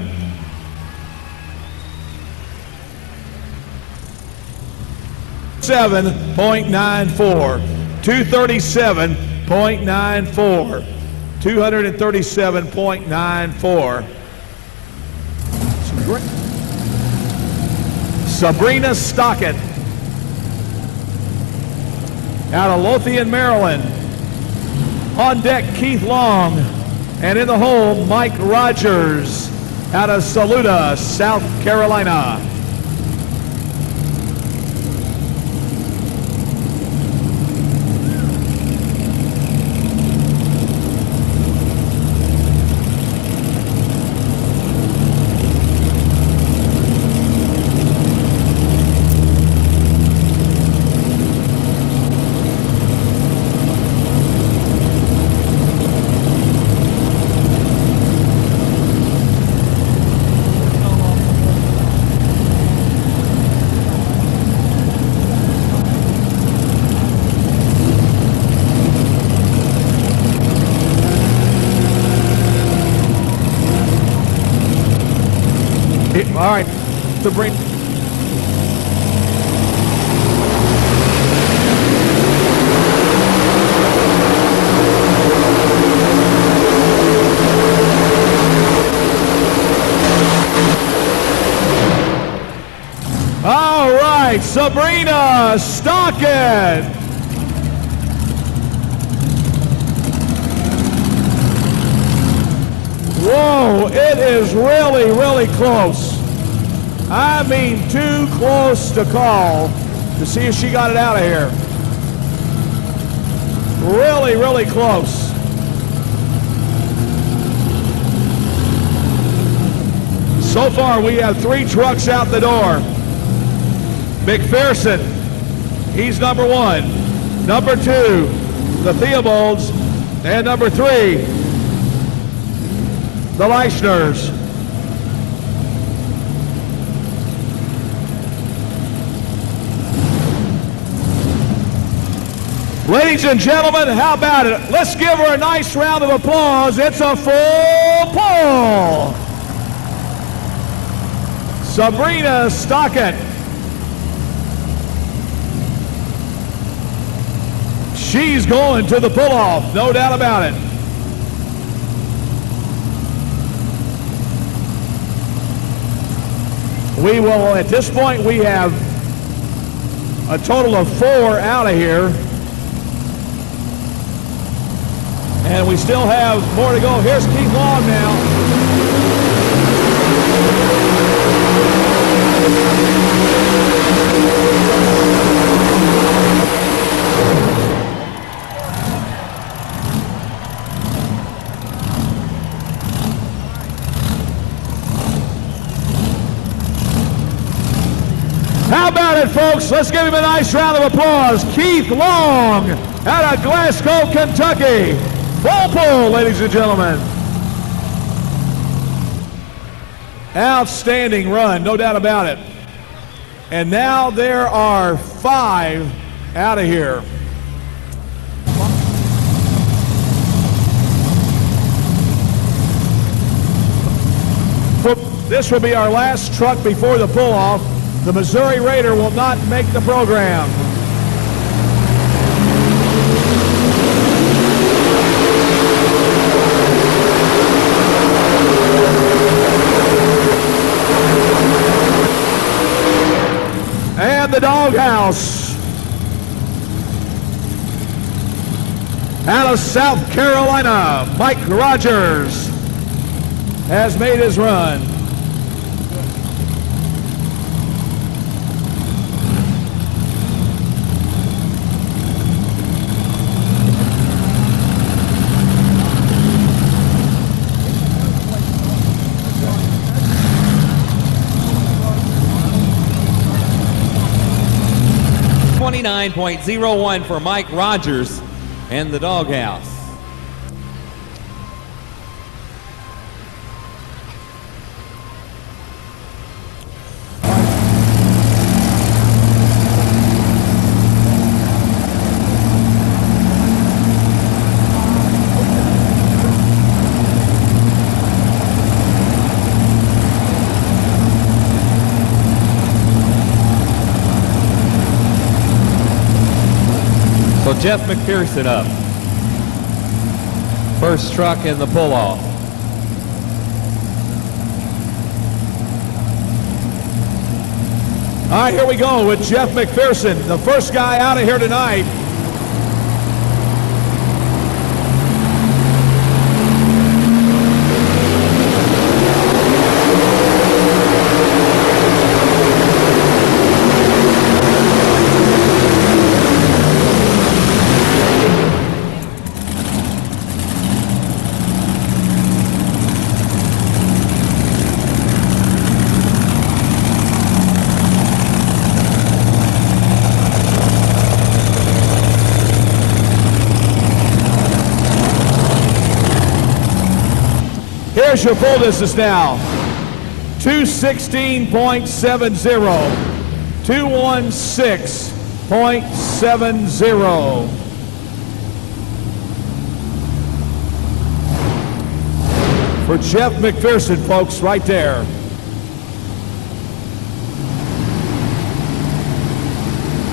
.94. 237.94. 237.94. Sabrina Stockett out of Lothian, Maryland. On deck, Keith Long. And in the hole, Mike Rogers out of Saluda, South Carolina. All right, to bring. All right, Sabrina Stockett. Whoa, it is really, really close. I mean, too close to call to see if she got it out of here. Really, really close. So far, we have 3 trucks out the door. McPherson, he's number 1. Number 2, the Theobalds. And number 3, the Leichners. Ladies and gentlemen, how about it? Let's give her a nice round of applause. It's a full pull. Sabrina Stockett. She's going to the pull-off, no doubt about it. We will, at this point, we have a total of 4 out of here. And we still have more to go. Here's Keith Long now. How about it, folks? Let's give him a nice round of applause. Keith Long out of Glasgow, Kentucky. Full pull, ladies and gentlemen. Outstanding run, no doubt about it. And now there are 5 out of here. This will be our last truck before the pull-off. The Missouri Raider will not make the program. And the Doghouse. Out of South Carolina, Mike Rogers has made his run. .01 for Mike Rogers and the Doghouse. So Jeff McPherson up. First truck in the pull-off. All right, here we go with Jeff McPherson, the first guy out of here tonight. Here's your full distance now. 216.70. 216.70. For Jeff McPherson, folks, right there.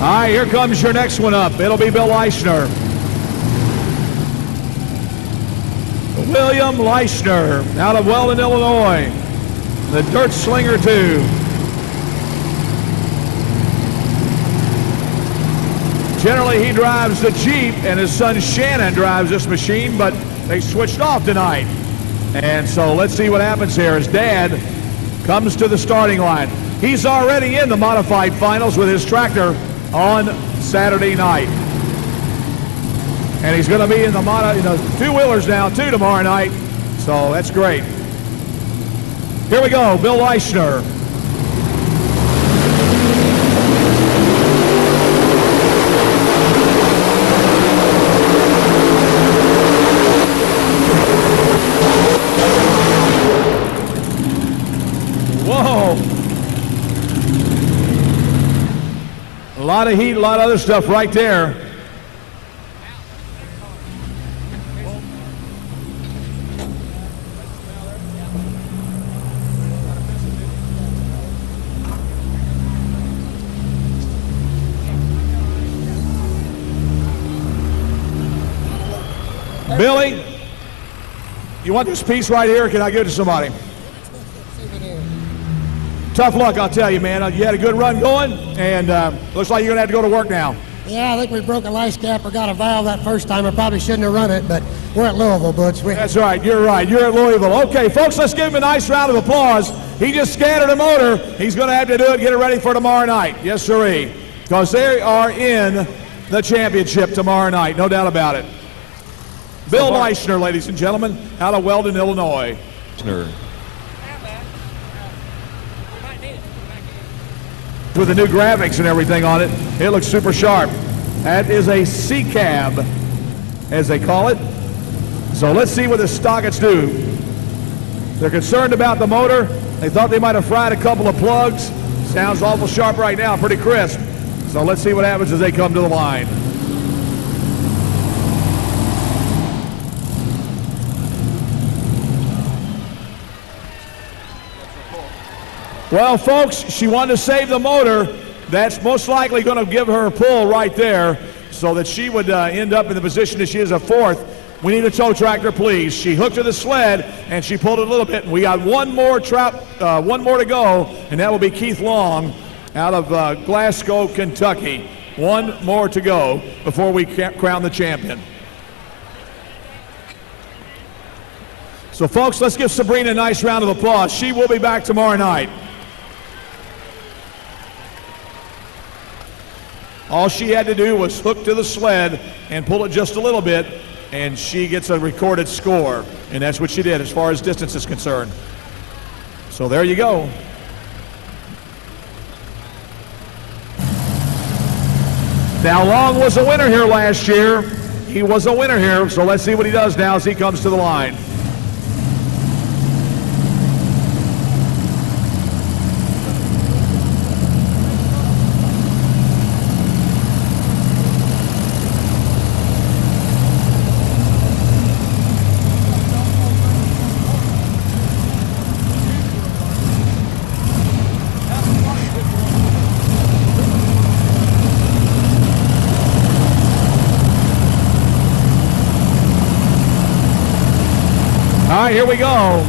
All right, here comes your next one up. It'll be Bill Leischner. William Leischner out of Weldon, Illinois. The Dirt Slinger 2. Generally, he drives the Jeep, and his son Shannon drives this machine, but they switched off tonight. And so let's see what happens here as Dad comes to the starting line. He's already in the modified finals with his tractor on Saturday night. And he's going to be in the two-wheelers now, too, tomorrow night. So that's great. Here we go, Bill Leischner. Whoa. A lot of heat, a lot of other stuff right there. Billy, you want this piece right here, or can I give it to somebody? Tough luck, I'll tell you, man. You had a good run going, and looks like you're going to have to go to work now. Yeah, I think we broke a lice cap or got a valve that first time. I probably shouldn't have run it, but we're at Louisville, Butch. That's right, you're right. You're at Louisville. Okay, folks, let's give him a nice round of applause. He just scattered a motor. He's going to have to do it, get it ready for tomorrow night. Yes, sirree. Because they are in the championship tomorrow night, no doubt about it. Bill Leischner, ladies and gentlemen, out of Weldon, Illinois. With the new graphics and everything on it, it looks super sharp. That is a C-cab, as they call it. So let's see what the stockets do. They're concerned about the motor. They thought they might have fried a couple of plugs. Sounds awful sharp right now, pretty crisp. So let's see what happens as they come to the line. Well, folks, she wanted to save the motor. That's most likely going to give her a pull right there so that she would end up in the position that she is a fourth. We need a tow tractor, please. She hooked to the sled, and she pulled it a little bit. And we got one more to go, and that will be Keith Long out of Glasgow, Kentucky. One more to go before we crown the champion. So, folks, let's give Sabrina a nice round of applause. She will be back tomorrow night. All she had to do was hook to the sled and pull it just a little bit, and she gets a recorded score. And that's what she did as far as distance is concerned. So there you go. Now, Long was a winner here last year. He was a winner here, so let's see what he does now as he comes to the line. All right, here we go.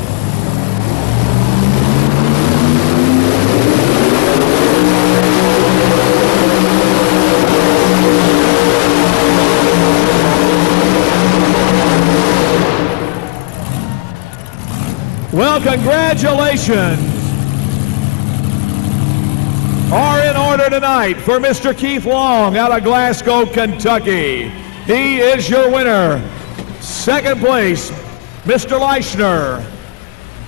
Well, congratulations are in order tonight for Mr. Keith Long out of Glasgow, Kentucky. He is your winner. Second place, Mr. Leischner.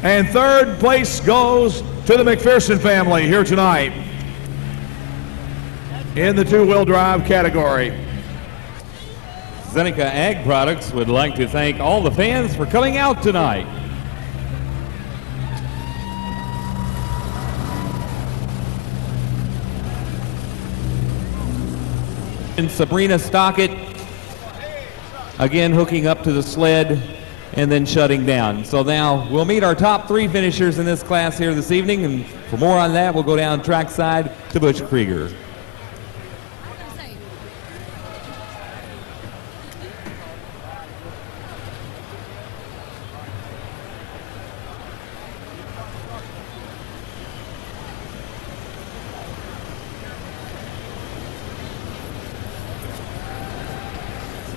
And third place goes to the McPherson family here tonight in the two-wheel drive category. Zeneca Ag Products would like to thank all the fans for coming out tonight. And Sabrina Stockett again hooking up to the sled and then shutting down. So now we'll meet our top three finishers in this class here this evening, and for more on that, we'll go down trackside to Butch Krieger.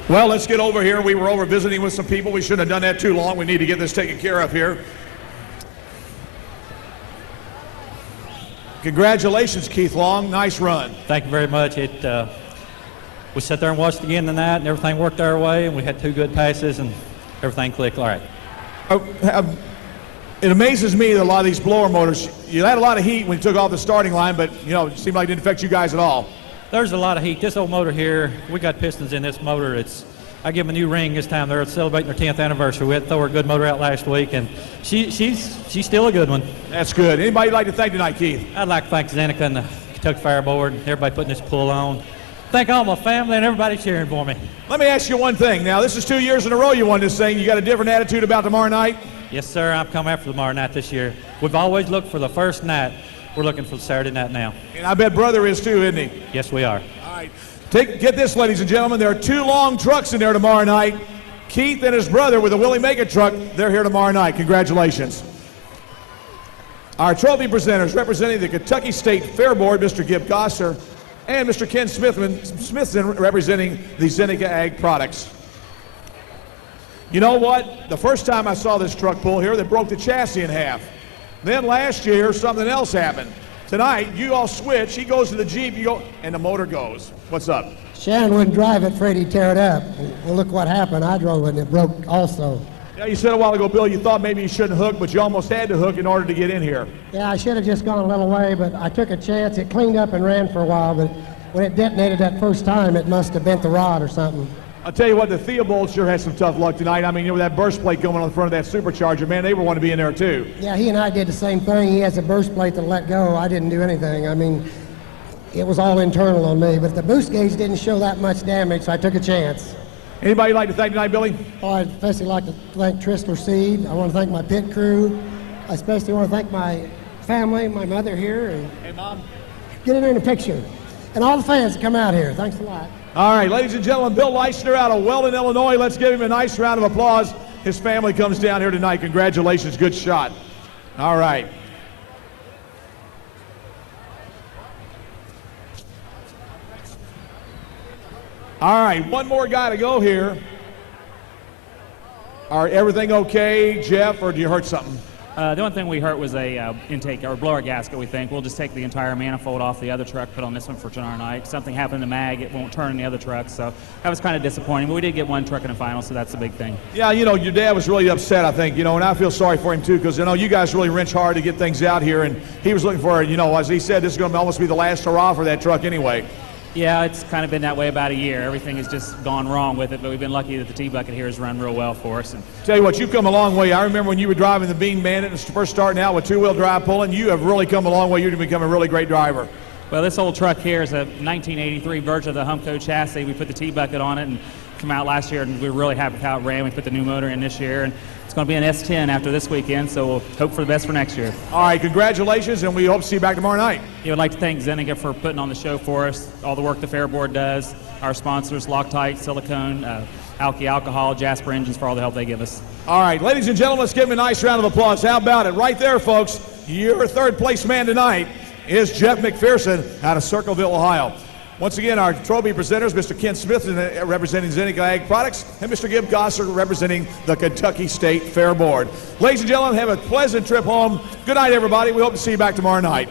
Well, let's get over here. We were over visiting with some people. We shouldn't have done that too long. We need to get this taken care of here. Congratulations, Keith Long. Nice run. Thank you very much. We sat there and watched again tonight, and everything worked our way, and we had two good passes, and everything clicked all right. It amazes me that a lot of these blower motors, you had a lot of heat when you took off the starting line, but, you know, it seemed like it didn't affect you guys at all. There's a lot of heat. This old motor here, we got pistons in this motor. I give them a new ring this time. They're celebrating their 10th anniversary. We had to throw her a good motor out last week, and she's still a good one. That's good. Anybody you'd like to thank tonight, Keith? I'd like to thank Zeneca and the Kentucky Fire Board, everybody putting this pull on. Thank all my family and everybody cheering for me. Let me ask you one thing. Now, this is 2 years in a row you won this thing. You got a different attitude about tomorrow night? Yes, sir. I'm coming after tomorrow night this year. We've always looked for the first night. We're looking for Saturday night now. And I bet Brother is too, isn't he? Yes, we are. All right. Get this, ladies and gentlemen. There are two long trucks in there tomorrow night. Keith and his brother with a Willie Make It truck. They're here tomorrow night. Congratulations. Our trophy presenters representing the Kentucky State Fair Board, Mr. Gib Gosser, and Mr. Ken Smithson representing the Zeneca Ag Products. You know what? The first time I saw this truck pull here, they broke the chassis in half. Then last year, something else happened. Tonight, you all switch. He goes to the Jeep, you go, and the motor goes. What's up? Shannon wouldn't drive it, afraid he'd tear it up. Well, look what happened. I drove it and it broke also. Yeah, you said a while ago, Bill, you thought maybe you shouldn't hook, but you almost had to hook in order to get in here. Yeah, I should have just gone a little way, but I took a chance. It cleaned up and ran for a while, but when it detonated that first time, it must have bent the rod or something. I'll tell you what, the Theobald sure had some tough luck tonight. I mean, you know, that burst plate going on the front of that supercharger, man, they were want to be in there too. Yeah, he and I did the same thing. He has a burst plate to let go. I didn't do anything. I mean, it was all internal on me, but the boost gauge didn't show that much damage, so I took a chance. Anybody like to thank tonight, Billy? Oh, I'd especially like to thank Tristler Seed. I want to thank my pit crew. I especially want to thank my family, my mother here. And hey, Mom. Get in there in a picture. And all the fans that come out here. Thanks a lot. All right, ladies and gentlemen, Bill Leischner out of Weldon, Illinois. Let's give him a nice round of applause. His family comes down here tonight. Congratulations, good shot. All right. All right, one more guy to go here. Are everything okay, Jeff, or do you hurt something? The only thing we hurt was a intake or blower gasket, we think. We'll just take the entire manifold off the other truck, put on this one for tomorrow night. Something happened to mag, it won't turn in the other truck, so that was kind of disappointing. But we did get one truck in the final, so that's the big thing. Yeah, you know, your dad was really upset, I think, you know, and I feel sorry for him too, because, you know, you guys really wrench hard to get things out here, and he was looking for, you know, as he said, this is going to almost be the last hurrah for that truck anyway. Yeah, it's kind of been that way about a year. Everything has just gone wrong with it, but we've been lucky that the T-Bucket here has run real well for us. And tell you what, you've come a long way. I remember when you were driving the Bean Bandit and first starting out with two-wheel drive pulling, you have really come a long way. You've become a really great driver. Well, this old truck here is a 1983 version of the Humco chassis. We put the T-Bucket on it and came out last year, and we were really happy with how it ran. We put the new motor in this year, and it's going to be an S10 after this weekend, so we'll hope for the best for next year. All right, congratulations, and we hope to see you back tomorrow night. Yeah, I'd like to thank Zeneca for putting on the show for us, all the work the Fair Board does, our sponsors, Loctite, Silicone, Alki Alcohol, Jasper Engines, for all the help they give us. All right, ladies and gentlemen, let's give them a nice round of applause. How about it? Right there, folks, your third place man tonight is Jeff McPherson out of Circleville, Ohio. Once again, our trophy presenters, Mr. Ken Smith representing Zeneca Ag Products, and Mr. Gib Gosser representing the Kentucky State Fair Board. Ladies and gentlemen, have a pleasant trip home. Good night, everybody. We hope to see you back tomorrow night.